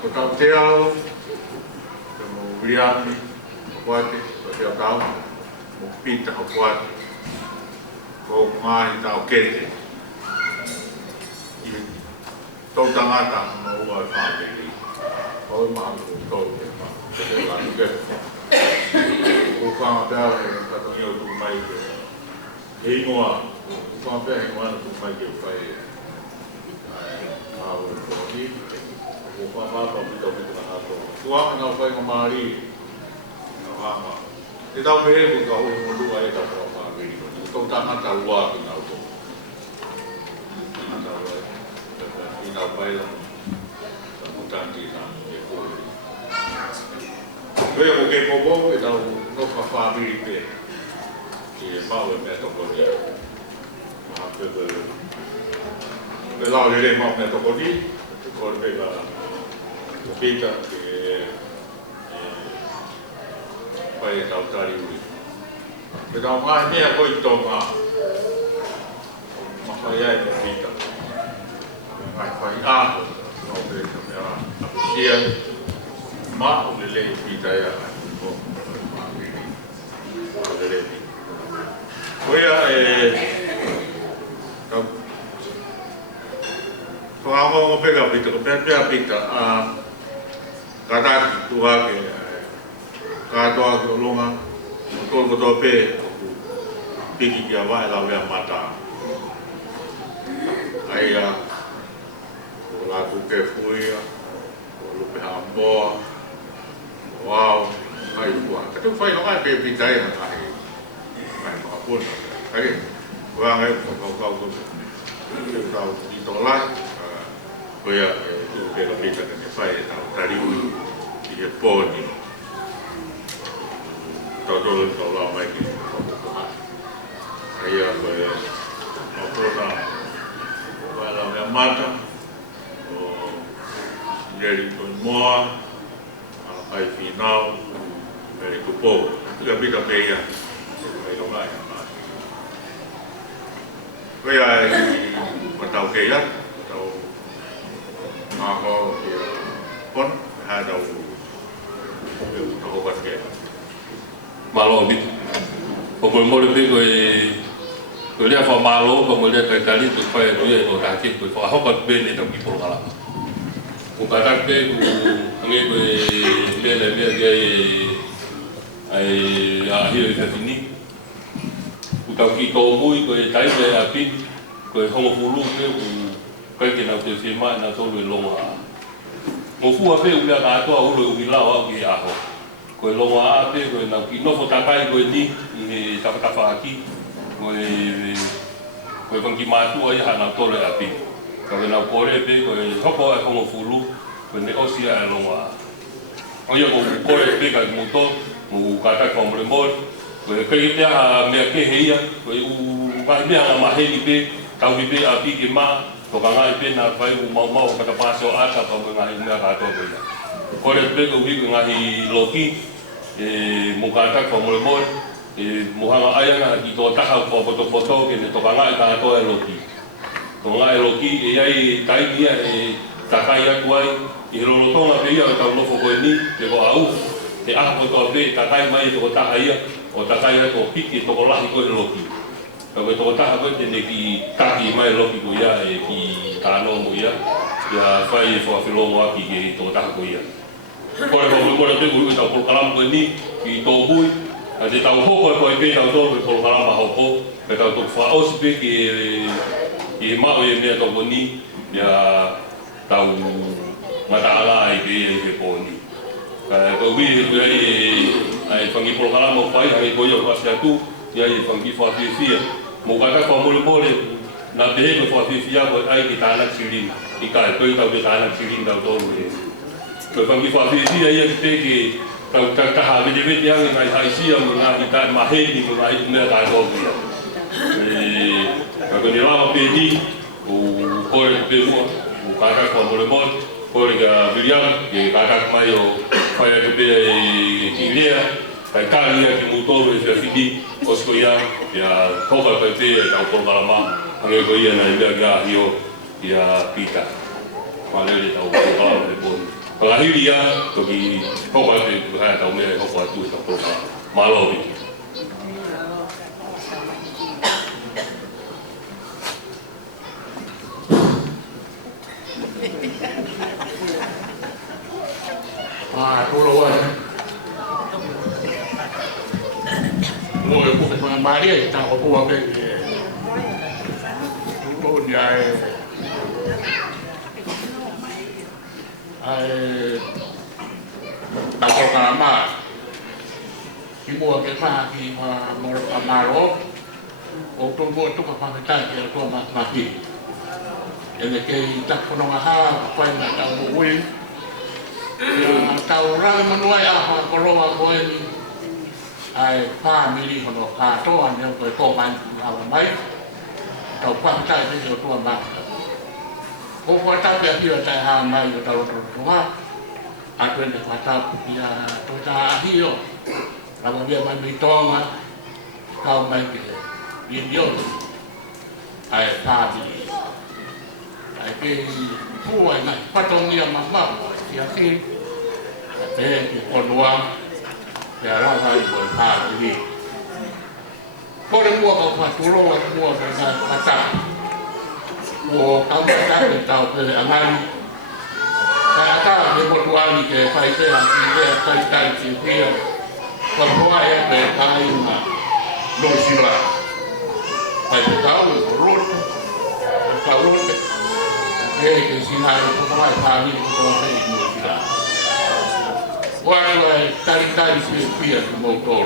ko tau te au ke mo Williami kuate ko te au mo pita ko kuate ko mai tau kete I tau tangata mo ua whaapiri ko ma ko tau te pa te la ke ko wha pea he kato ni o tu mai ke hei ngoa kua pēr hei ngoa tu mai ke whai au kōni ko wha māpa pita o pita na hato kua ana whai ngā maari ngā hama te tau pehe ko ka hui modua e ka wha whaamiri ko tau tangata ua ki nau tō tangata ua i nau paila ka mutanti na e kōri koe ko ke popo e tau no wha whaamiri pe ki e mau e mea toko ni pe lau lele mau mea toko ni kore pe ka pita ke pai e tau tari ui pe tau mai mea koi tō ngā mawhai ai me pita ngai whai āho no pe ka mea apusia ma o lele pita ea lele pita Koia whakangōngo peka pita, ko pēpea pita kataki tuha ke katoa ki o longa o tōru kotoa pē piki ki a wae lau ea mata aia o lātu ke fuia o lupe hamboa o au kai kua katu whai no ai pē pita ea ngahi mai makapuna kai kua ngai kau ke tau i tō lai koia tu ke ka pita ke whai e tau tari ui I he pōni tau tōru tau lau mai ki whakukuha aia koe mapota wai lau mea mata o Neri Koi Moa Ai Whinau Neri Kupo Tika pita peia Ai Rongai Koe ai matau keia matau ngāho ki pon hai tau tau wat ke malo bit. Pokok mole be ko le fa malo ko mole ka kali tu fa e o ta ki ko fa ho ka be ni to ki por kala. Ko ka ta be ko nge ko le ge ai a hi e fini. Ko ta ki to mui ko e tai be a pi ko e hongo fulu pe ko ka ki na te se mai na to le longa. Mo fu a pe u la ka to a u lo u la wa ki a ho. Ko e longa a pe ko na ki no fo ta kai ko ni i ta fa ki ko e vangi ma tu ai ha na to le a pi. Ko na ko le pe ko e hoko e hongo fulu ko ne o si a longa. O yo ko e pe ka mo to mo ka ta ko mo mo ko e kai te a me ke heia ko u ka me a ma he ni pe ka wi pe a pi ke ma to ka ngai pe na vai u mau mau ka ta paso a ta pa ngai me ka to ko ya ko le pe ko wi ngai loki e mo ka ta ko mo mo e mo ha ai na ki to ta ha ko to ke ne to ka ngai ka to e loki to ngai loki e ai tai dia e ta kai a kuai i ro lo tonga pe ia ka no fo ko ni te ko au te a ko to pe ta kai mai to ta ia o ta kai to piki to ko la ko e loki. Kalau kita tahu apa jenis kaki mai loki goya, ki tano goya, ya fai fo filong waki ki to tahu goya. Kalau tu guru kita kalam ni ki to bui, ada tahu ko ibe tahu to ko kalam ba ko, kita to fa os be ki ma o ye to ni ya tahu mata ala ibe ko ni. Kalau bi ai pangi ko kalam mo fai ai goya pas tu ya pangi fa fi mo kata ko mole na te ko fa fia ko ai ki tana siling i ka ko ta be tana siling da to le ko fa mi fa fia ia te ki ta ha be be dia ngai ai sia mo na ki ta ma he ni mo ai me ta ko ia ko ni la pe ni o be mo kata ko mole ko ga bilian ki kata mai o fa ya be ki lia kai kali ki motor e fidi osko ya ko ka pe ta ko malama nge ko ia na ia ga hio ya pita male ta ko ka le bon ka hi dia to ki ko ka pe ha ta me ko ka tu ta ko malo bi tu lo Môi của mình mà đi tao có buông cái buông dài tao có cả mà cái buông cái mà thì mà lố ở trong buông trong cái tay cáiตัวmà thì để cái chắc con nó ha quay lại tao bùi tao ra mình nuôi à có lo mà nuôi ai pha mili hono pha to an yo ko ko ban la mai to pa ta ni yo to ma ko ko ta be hi ta ha mai yo ta to ma a to ne pa ta ya to ta hi yo la mo be mai mi to ma ka mai ke yin yo ai pha bi ai ke ku ai mai pa to ni ma ma ya si te ko nuang ya ra hai buổi pha cái gì có đến mua vào tu lô mua cái là tặng mua tao đã để tao về ăn ăn cái ta để một quan thì phải cái làm gì để tay tay chỉ kia còn có ai để tay mà đôi xí là phải tao được rút cái xí này không phải pha đi không phải đôi xí là quan là tay xí kia một tổ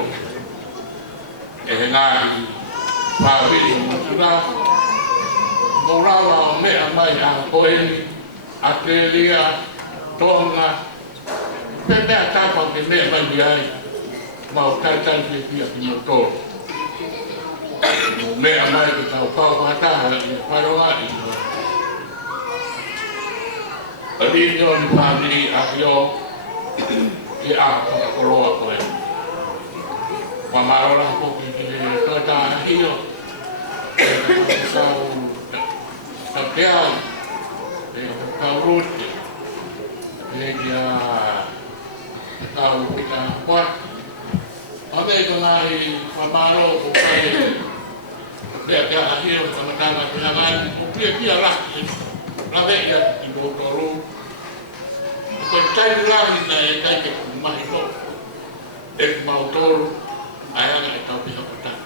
để ngay và vì chúng ta một ra là mẹ mày coi Australia Tonga cái mẹ ta còn cái mẹ mày gì ấy màu tay xí kia một tổ mẹ mày thì tao qua ta phải đó lại ở đi cho đi làm đi vô cái có lo rồi mà là không cái ta hiểu sao tập theo để tao rút để tao ta qua ở Pakai kenai pamalo pakai dia dia akhir sama-sama dengan dia lah lagi ya di Bogor. Percaya lagi naik ke rumah itu. Mau tol ayah nggak tahu bisa petang.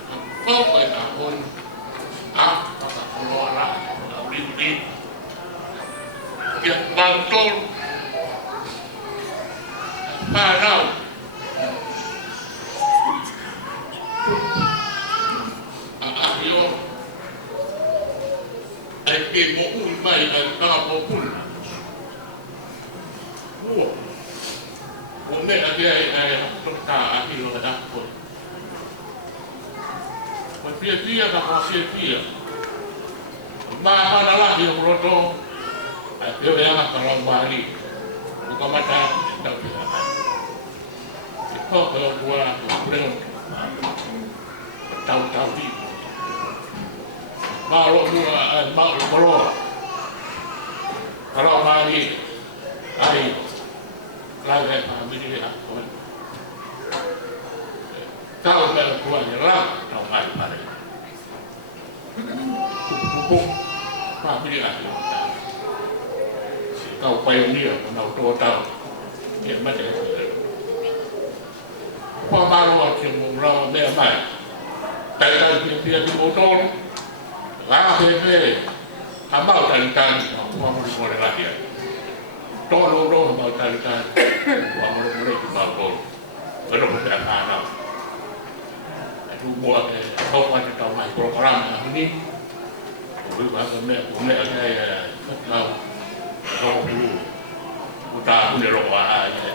Kau kayak tahun apa keluar beli yang mau tol parau. Yo, ai mau mai tak mau pun. Onde ada tak akhir ada pun. Dia tak kasih dia. Mana lah yang roto. Dia yang kalau balik. Bukan macam tak bisa. Itu kalau gua belum tahu-tahu di. Mau keluar. Kalau balik, ai lagi ambil dia. Tahu kalau gua nyerah, tahu balik. Pupuk, ambil dia. Kau payung dia, kau tahu. Dia macam apa malu yang murah memang. Tentang dia di motor, lah hehe, hambal tentang uang mulai lagi. Tolong hambal tentang uang mulai di balkon, baru berjalan anak. Itu buat kau macam tahu mai program ini, boleh ada tahu. Kau dulu, udah aja.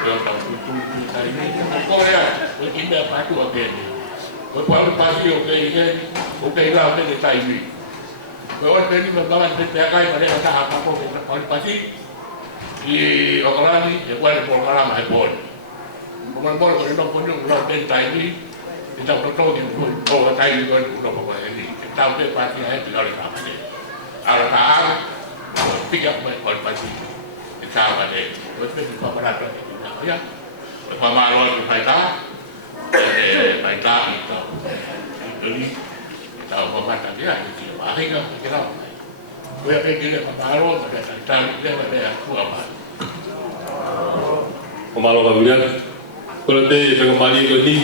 Kau tahu itu ini. Kau ya, ini apa tu apa ni? Kau kalau pasti okey lah kita cari ni. Kau ada ni memang kita kai pada kita apa kau pasti di orang ni dia buat program iPhone. Program kalau kita pun orang cari ni kita tahu dia pun tahu cari kan udah apa ni. Kita pasti ada di dalam ni. Al-Quran tiga kali pagi kita ada betul betul berat ya pemahaman kita itu jadi kita pemahaman dia itu akhirnya kita boleh pergi ke pemahaman kita dia ada apa pemahaman kemudian kalau dia kembali ke ni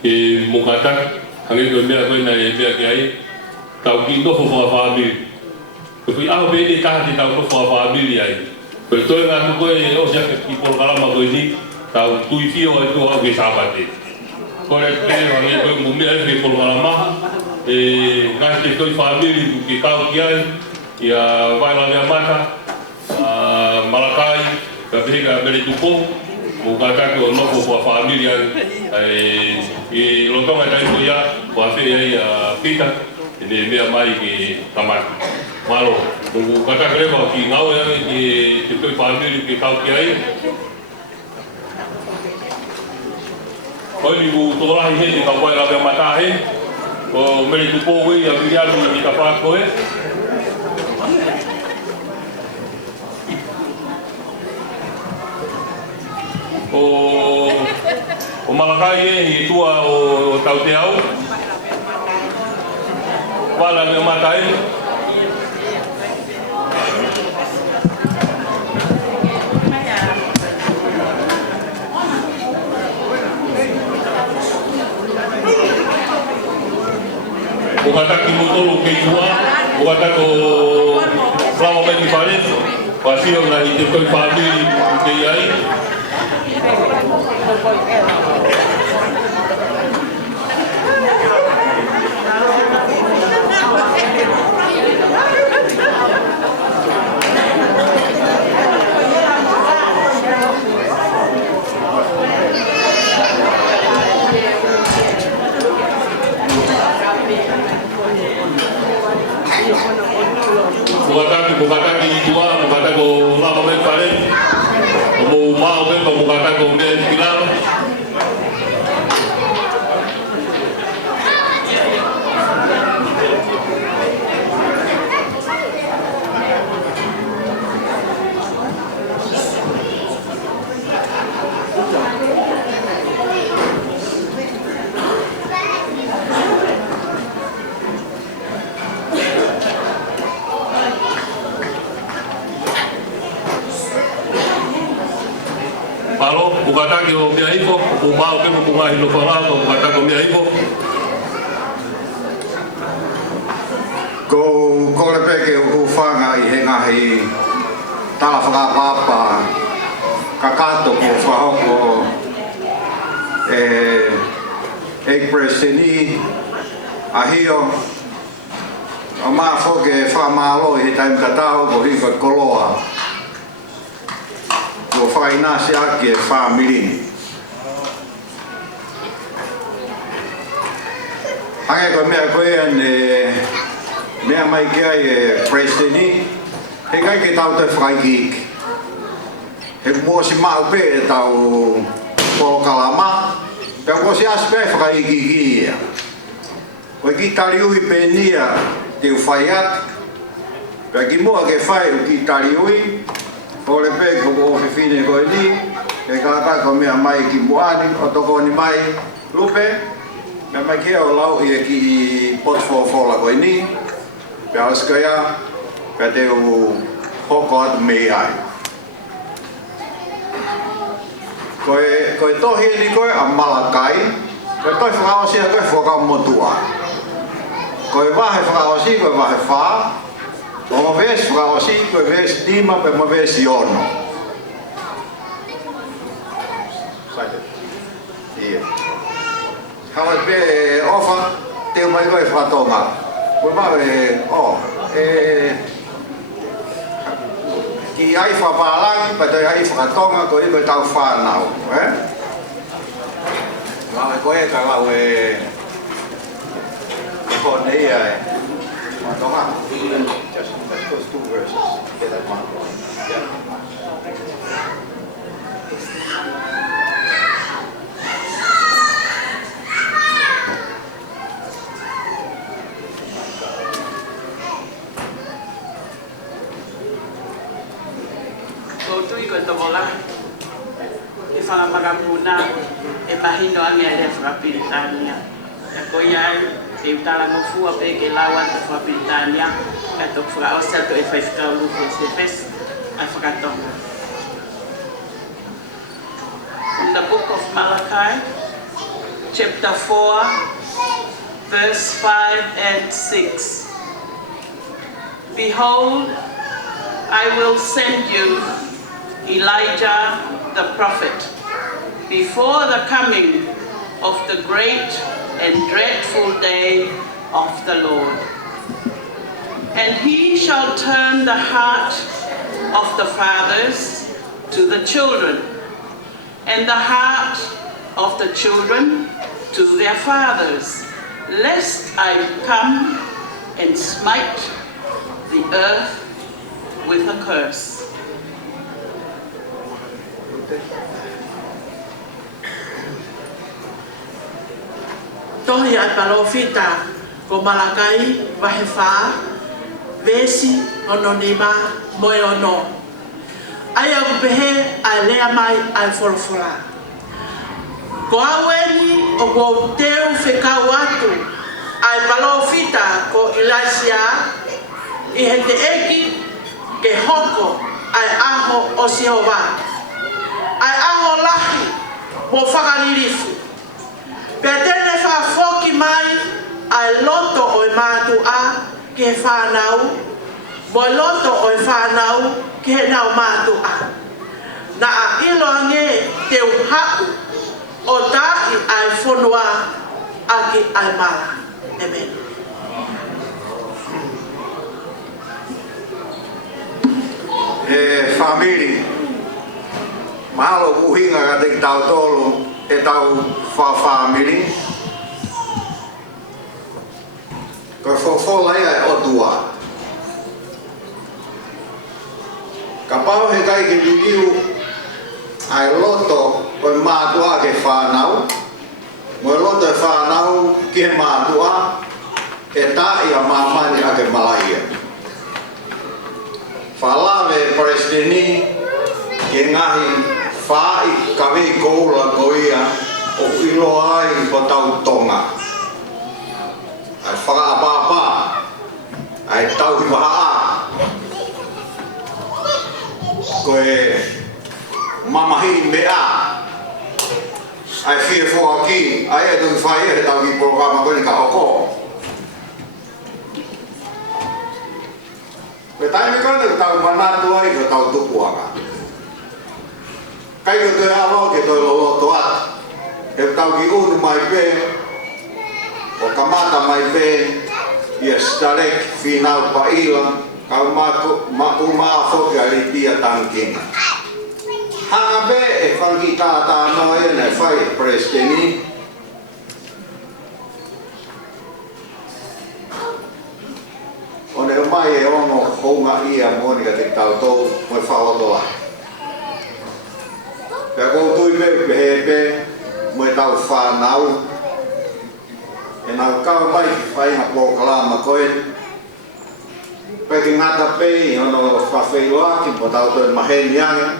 ke mukatan kami kemudian aku nak dia kiai tahu kita family. Tapi aku beli kah di tahu tu family ai. Betul kan aku oh jangan kipol kalau mau ini tahu tu itu aku bisa apa deh. Kalau orang itu mungkin ada kipol kalau mah ngasih tu family tu kau kiai ya baiklah mata Malakai tapi kalau beli tumpuk bukan tu logo family yang lontong ada itu ya pasti ya kita ini dia mai ke taman. Malu, tunggu kata kerja ki ngau yang itu family ki kau kiai. Kau ibu tolah ini di kau buat apa mata ini, oh meri tu powe yang dia di kapal kowe. Oh Malakai itu tahu tahu. Wala yang mata ini. Bukan kimutolo ke jua, bukan ko selama bagi parit, pasti orang lain itu kau family kiai. Bukan di dua, bukan ko lama bagi parit, mau bukan ko dia bilang. ke o mea iko, o mau ke mo ngai no wharaka o kata ko mea iko. Ko le peke o whanga I he ngahi tala whakapapa kakato ko whahoko preseni ahio o maa whoke whamalo I he taim katao ko hiko koloa ko whainasi ake whamirini. Hange ko mea koe ane mea mai kia I preseni he kai ke tau te whaikik he mua si mau pe e tau polo kalama pe mua si aspe whaikiki ia koe ki tari ui pe nia te whaiat pe ki mua ke whai u ki tari ui ko le pe ko ko whiwhine koe ni ke kata ko mea mai ki muani o toko ni mai lupe mea mai kia o lau ia ki potfofola koe ni pe askaya pe te u hoko atu mei ai. Koe tohi ni koe a Malakai, koe toi whakaosi a koe whakao motua. Koe wahe whakaosi, koe wahe wha, o ma vesi whakaosi, koe vesi tima, pe ma vesi ono. Saite. Ia. Hawa pe ofa, te umai koe whakatonga. Koe mawe, ki ai whapalangi, pa toi ai whakatonga, ko i koe tau whanau. Mawe koe ka lau ko nei ai. Whatonga. Just those two verses. Get that one. Tui ko tokola e whakamagapuna e mahino ange a lea whakapilitania e ko iai e utala ngofua pe ke lawa te whakapilitania ka tok whakaosa to e whaifkau lupo se fes a whakatonga. In the book of Malachi, chapter 4, verse 5 and 6. Behold, I will send you Elijah the prophet before the coming of the great and dreadful day of the Lord. And he shall turn the heart of the fathers to the children, and the heart of the children to their fathers, lest I come and smite the earth with a curse. Tohi ai palofita ko Malakai wahe wha vesi ono nima moe ono. Ai au pehe ai lea mai ai forofora. Ko aweni o ko teu whekau atu ai palofita ko Ilaisia I he te eki ke hoko ai aho o Sihova. Ai aho lahi mo whakaririfu. Pea tene whafoki mai ai loto o mātu a ke whanau, mo loto o whanau ke nau mātu a. Na a ilo ange te uhaku o tai ai whonua aki ai mara. Amen. Family, mahalo uhinga ka te tau tolu e tau family. Ko fofola ia o tua. Ka pau he kai ke viviu ai loto o mātua ke whanau. Mo loto e whanau ke mātua e tai a mamani a ke malaia. Whalawe Palestini ke ngahi whai kawei koula ko ia o ilo ai ko tau tonga. Ai whakaapapa, ai tau hiwahaa. Ko e mamahi mea, ai fie fo aki ai tu fai e tau ki programa ko ni ka ko pe tai me ka tau mana tu ai ko tau tu kuaka kai ko te alo ke to lo to at e tau ki unu mai pe o kamata mai pe yes tarek final pa ila ka ma fo ka ri tia tangkinga Habe e whangi tātā noe ne whai presteni. O ne mai e ono hounga ia monika te tautou mo e whaotoa. Pea koutui me pehepe mo e tau whanau. E nau kau mai ki whainga pōkalama koe. Pea ki ngata pei ono whawheiloaki mo tautou maheni ange.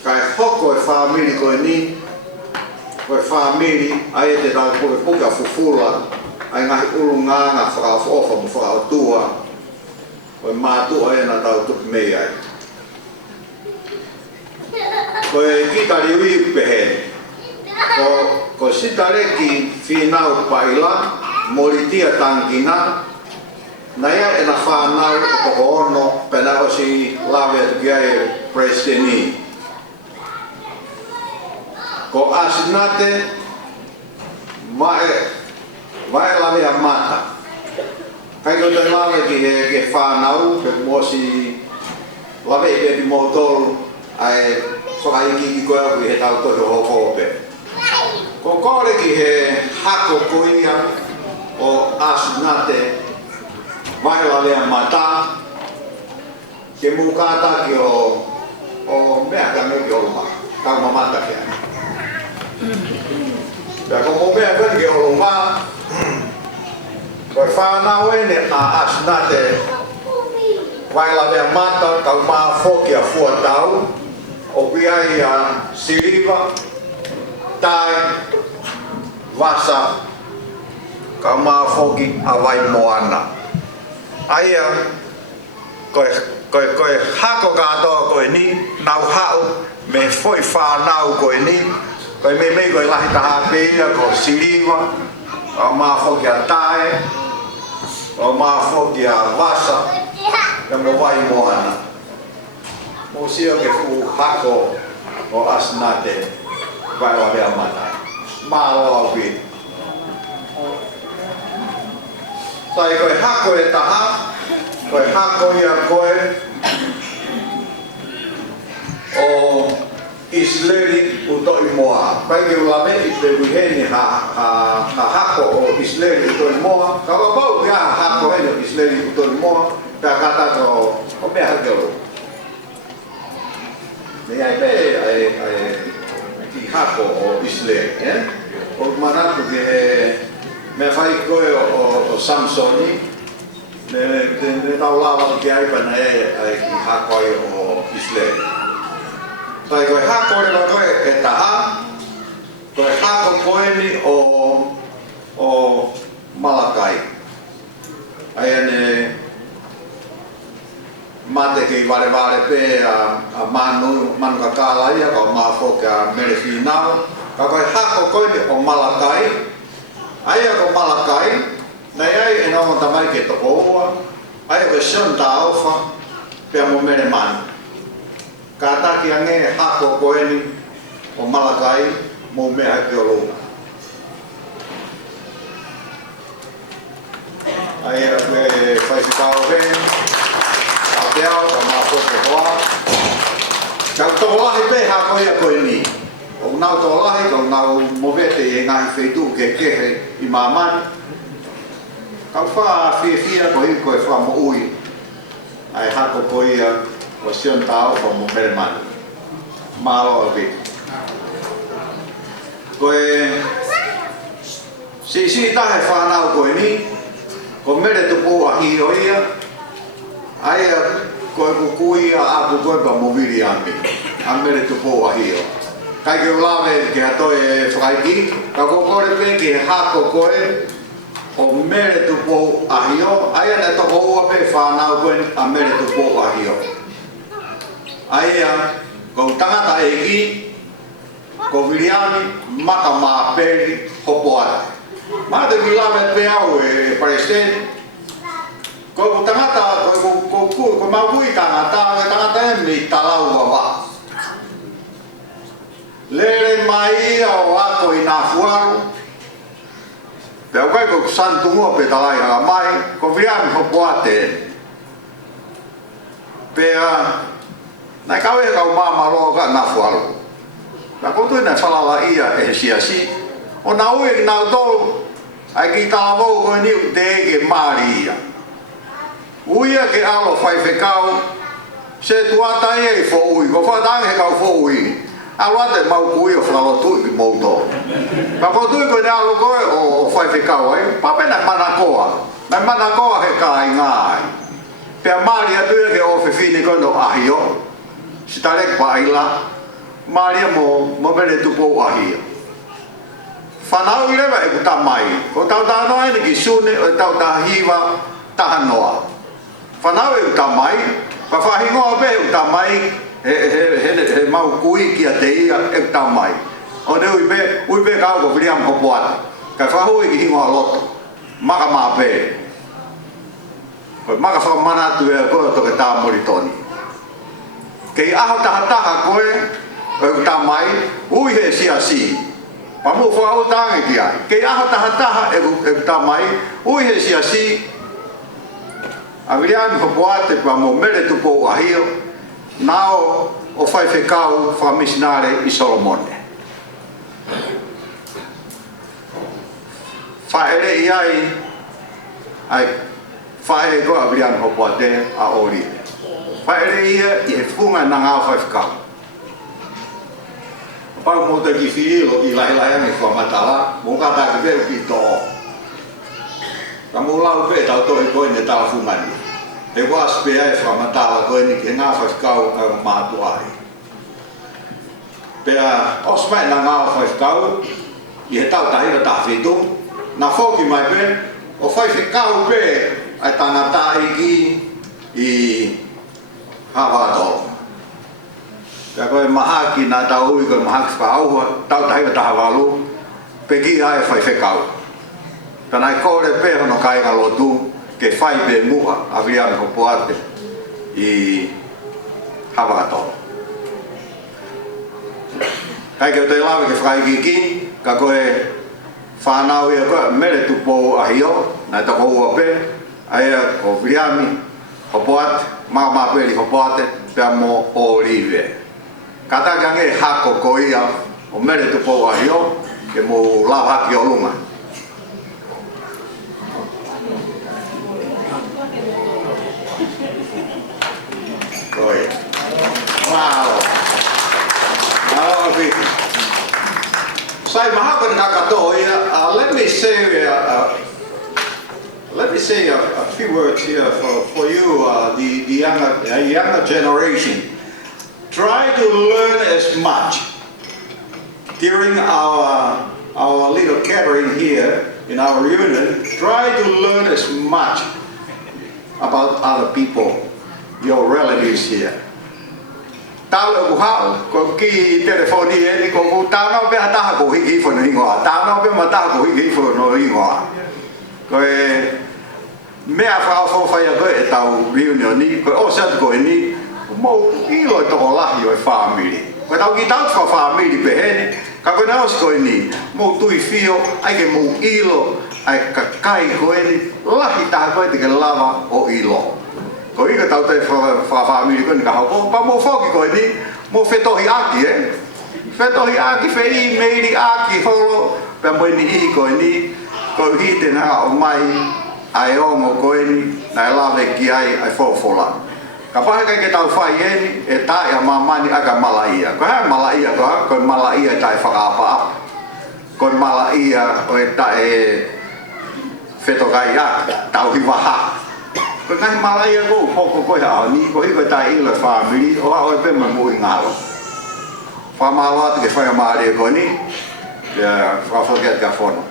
Kai hoko e family ko ni ko family ai te dau ko puka fufula ai ngai ulunga nga fra ofa mo fra tua ko ma tu ai na dau tu me ai ko kita riwi pehe ko sitare ki final paila moritia tangina naya e na fa na ko ono pena o si lave tu gai presteni ko asinate vai lave a mata kai ko te lave ki ke whanau ke mosi lave ke motor ai whakai ki koe ki he tau tohi hoko ope ko kore ki he hako koia o asinate vai lave a mata ke mukata ki o mea ka me ki o luma tau mamata ki ai ya como me akan ke oloma ko whanau e ne a asnate vai la mea mata kau maa foki a fuatau o piai a siliva tai vasa kau maa foki a vai moana aia koe hako katoa koe ni nau hau me foi whanau koe ni koe me koe lahi taha pēia ko siliva o maa foki a tae o maa foki a vasa ka me vai moana mo sio ke fu hako o asnate vai la vea matai malo au pi sai koe hako e taha koe hako ia koe o Isleri uto imoa. Pai ke ulame i pe wiheni ha hako o Isleri uto imoa. Kawa bau kia hako heni o Isleri uto imoa. Pea kata ko o mea hakelo. Me ai pe ki hako o Isleri. O manatu ke me fai koe o Samsoni. Me tau lawa ki ai pana ki hako o Isleri. Tai koe hako e wa koe e taha, koe hako koe ni o Malakai. Ai ane mate kei wale pe a manu kakala ia ka o mafo ka mere finau. Ka koe hako koe ni o Malakai. Ai a ko Malakai, nei ai e nao tamai ke toko ua. Ai a koe sion ta ofa pe mo mere manu. Kata ki ange hako koe ni o Malakai mo mea ki o luma. Ai a koe whaisi kao ren, a teao, ka mafo te hoa. Kau tō lahi pe hako ia koe ni. O nau tō lahi, kau nau movete e ngahi wheitu ke kehe i mamani. Kau wha fia koe koe wha mo ui. Ai hako koe ia o sion tau ko mo mere manu malo abi koe si tahe whanau koe ni ko mere tupu a hio ia ai koe kukui a aku koe pa mobili ambi a mere tupu a hio kai ke ulave ke hatoi e whakaiki ka kokore pe ke hako koe o mere tupu a hio ai ane toko ua pe whanau koe a mere tupu a hio Aia, kau tangata e ki, ko Viliami maka mapeli hopoate. Mate vilave pe au e Palestine. Ko tangata ko mawui tangata emi talaua wa. Lele mai o ako ina fuaru. Pe kai ko santu mo pe talai ha mai ko Viliami hopoate. Pe na kawe ka mama lo ka na fuaru. Na ko tu na falala ia e siasi. O na ui na do ai ki tavo ko ni te ke Maria. Uia ke alo fai fekau se tuata e fo ui ko fa dang he kau fo ui. Alo te mau kui o flalo tu ki moto. Pa ko tu ko na alo ko o fai fekau ai pa pena manakoa. Na manakoa he kai ngai. Pe Maria tu ke o fe fini ko no ahio. Sitarek pa ila Maria mo mele tu po ahio. Whanau i lewa e ku ta mai. Ko tau ta noa ni ki sune o tau ta hiwa taha noa. Whanau e ku ta mai. Ka whahingoa pe e ku ta mai. He mau kui ki a te ia e ku ta mai. O ne ui pe kau ko Viliami hopoate. Ka whahui ki hingoa loto. Maka maa pe. Ko maka whamanatu e koe toke tā mori toni. Kei aho taha koe e ku ta mai. Ui he si. Pamu fo au tangi ki ai. Kei aho taha e ku ta mai. Ui he si. A Viliami hopoate pa mo mele tu pou ahio. Nao o fai fekau wha misinare i Solomone. Whaere i ai whae ko a Viliami hopoate a ori. Whaere ia i he funga na ngā whai fekau. Pau mo te ki whiilo i lahi wha matala, mo kata ki veu ki tō. Ka mo lau pe tau tohi koe ne tala fungani. He was pe ai wha matala koe ni ki ngā whaifkau au mātu ai. Pea osmai na ngā whaifkau, i he tau tahira tahwhitu, na whoki mai pe, o whaifkau pe ai tangata iki i Hawatolo. Ka koe mahaki nā tau hui koe mahaki whaauhua, tau tahira tahawalu, pe ki ai whaifkau. Tana i kore pe hono kainga lotu, ke whai pe mua a Viliami hopoate i Hawatolo. Kai ke o te lawe ke whai ki, ka koe whanau ia koe mere tupo ahio, nai tako ua pe, aia ko Viliami hopoate, mama peli hopoate, pea mo Olive. Kata gange hako ko ia o mere tupo ahio, ke mo lawhaki o lunga. Wow. Sai mahakan kakatoia. Let me say a few words here for you, the younger generation. Try to learn as much during our little gathering here in our reunion. Try to learn as much about other people, your relatives here. Tau e kuhau, ko ki telefoni e ni ko tānau pe hataha ko hiki ifo no ingoa. Tānau pe mataha ko hiki ifo no ingoa. Ko e mea whao whawhai a koe e tau reunion ni, ko o sat ko e ni, mo ilo e toko lahi o e whamiri. Ko tau ki tau twa whamiri pe heni, ka koe naos ko e ni, mo tui fio, ai ke mo ilo, ai ka kai ko e ni, lahi taha koe te ke lava o ilo. Ko ika tau te whamiri koe ni ka haupo, pa mo whoki koe ni, mo whetohi aki Whetohi aki, whei meiri aki horo, pa mo ni ihi koe ni, ko hi te nga o mai, ai ongo koe ni, nai lawe ki ai whaufola. Ka pahe kai ke tau whai eni, e tae a mamani aka malaia. Ko hea malaia koa, koe malaia tae whakaapa. Koe malaia o e tae whetokai aki, tau hi waha. Ko ngai malaia ko poko ko ha ni ko i ko tai ila family o a o pe ma mo ngalo. Fa mala te fa ma re ko ni. Ya fa fo get ka fono.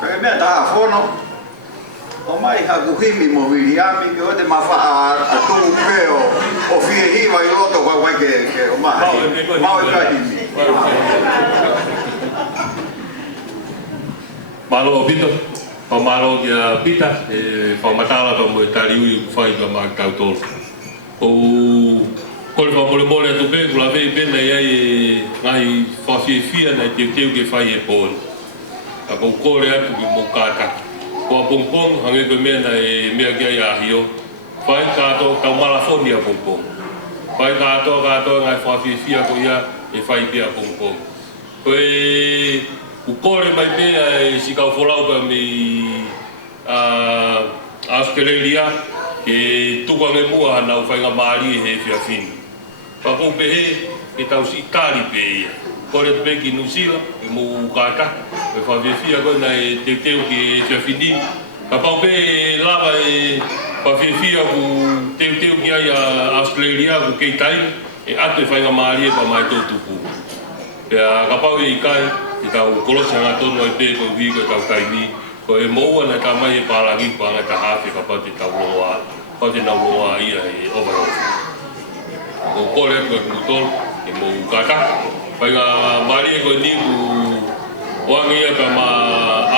Pe me ta fono. O mai hakuhimi mo Williami ke o te mafa a tu peo o fie hiwa I roto wa ke o mai. Mau e kahimi. Malo Pito, o malo kia Pita, e whamatala pa mo e tariui whai pa maa kautolo. O kore wha mole mole atu pe, kula vei pena iai e ngai whawhiawhia nei teu ke whai e pōni. A kou kore atu ki mō kātaki. Kua pongpong, hange koe mea na e mea kia i ahio. Whai kātoa kau malafoni a pongpong. Whai kātoa ngai whawhiawhia ko ia e whai pia pongpong. Koe ukore mai pea e sikau wholau pa mi Australia e tukange mua hana u whainga maari e he whiawhini. Whakou pehe e tau si tari pe ia. Kore te peki New Zealand e mō kāta e whawhiawhia koe na e te teo ki e whiawhini. Ka pau pe e lava e whawhiawhia ku teo ki ai a Australia ku kei tai e atu e whainga maari e pa mai tō tupu. Pea ka pau e i kai e tau kolosia ngā tono e pē koe wī koe tau taimi, koe e moua na tā mai e pārangi kua ngā ta hawhi ka pau te tau loa, pau te nau loa ia e overoff. Ko kore koe kumutol, e mou kata, pai ngā mari e koe ni ku oangi ia ka ma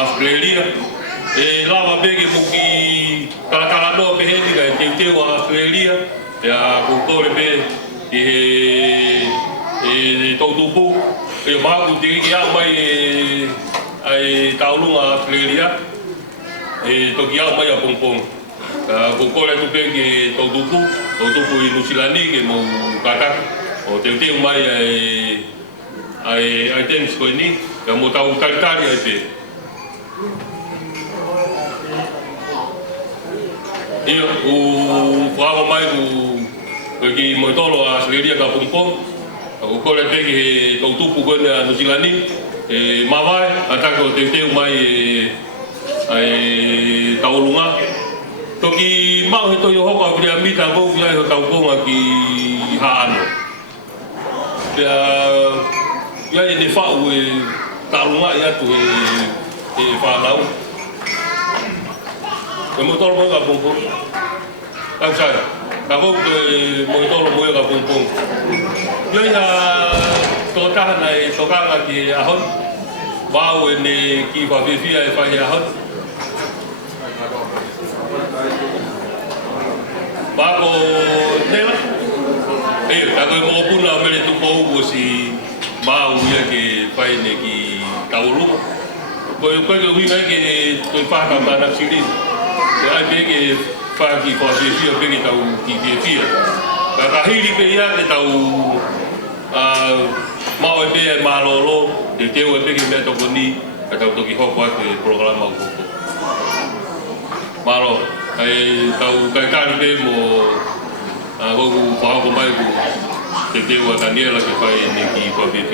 Australia, e lawa peke muki kalatala noa peheni ka e teu a Australia, pea ko kore pe e tautupu, e maku te ki au mai e taulunga Australia, e toki au mai a pongpong. Ko kore tu pe ki tautupu I Nusilani ke mō kata, o te teu mai ai tenis koe ni, ka mō tau taritari ai pe. Ia, u whawa mai ku ki mō tolo a Australia ka pongpong, o kore peki he tautupu koe a Nusilani, e mawai, atako te teu mai e taulunga. Toki mau he toi o hoka ki a mita kou ki ai ho tauponga ki haano. Pea, iai ne whau e taulunga I atu e whanau. E mo tolo moe ka pongpong. Tau sai, ka kou te mo tolo moe ka pongpong. Iai ha tō tahana e tokanga ki ahon, wau e ne ki whawhiwhia e whai ahon. Bako tela, ka koe mō puna mere tupo ugo si mau ia ke whai ne ki taurunga. Koe ke hui mai ke koe whaka mana sirin. Koe ai peke whaki whawhiwhia peke tau ki whiawhia. Ka hiri pe ia te tau mau e pea e malolo, te teo e peke mea toko ni, ka tau toki hoko atu e programa o koko. Malo, ai tau kai kari pe mo goku whahoko mai ku te teo a Daniela ke whai ne ki whawhiwhia.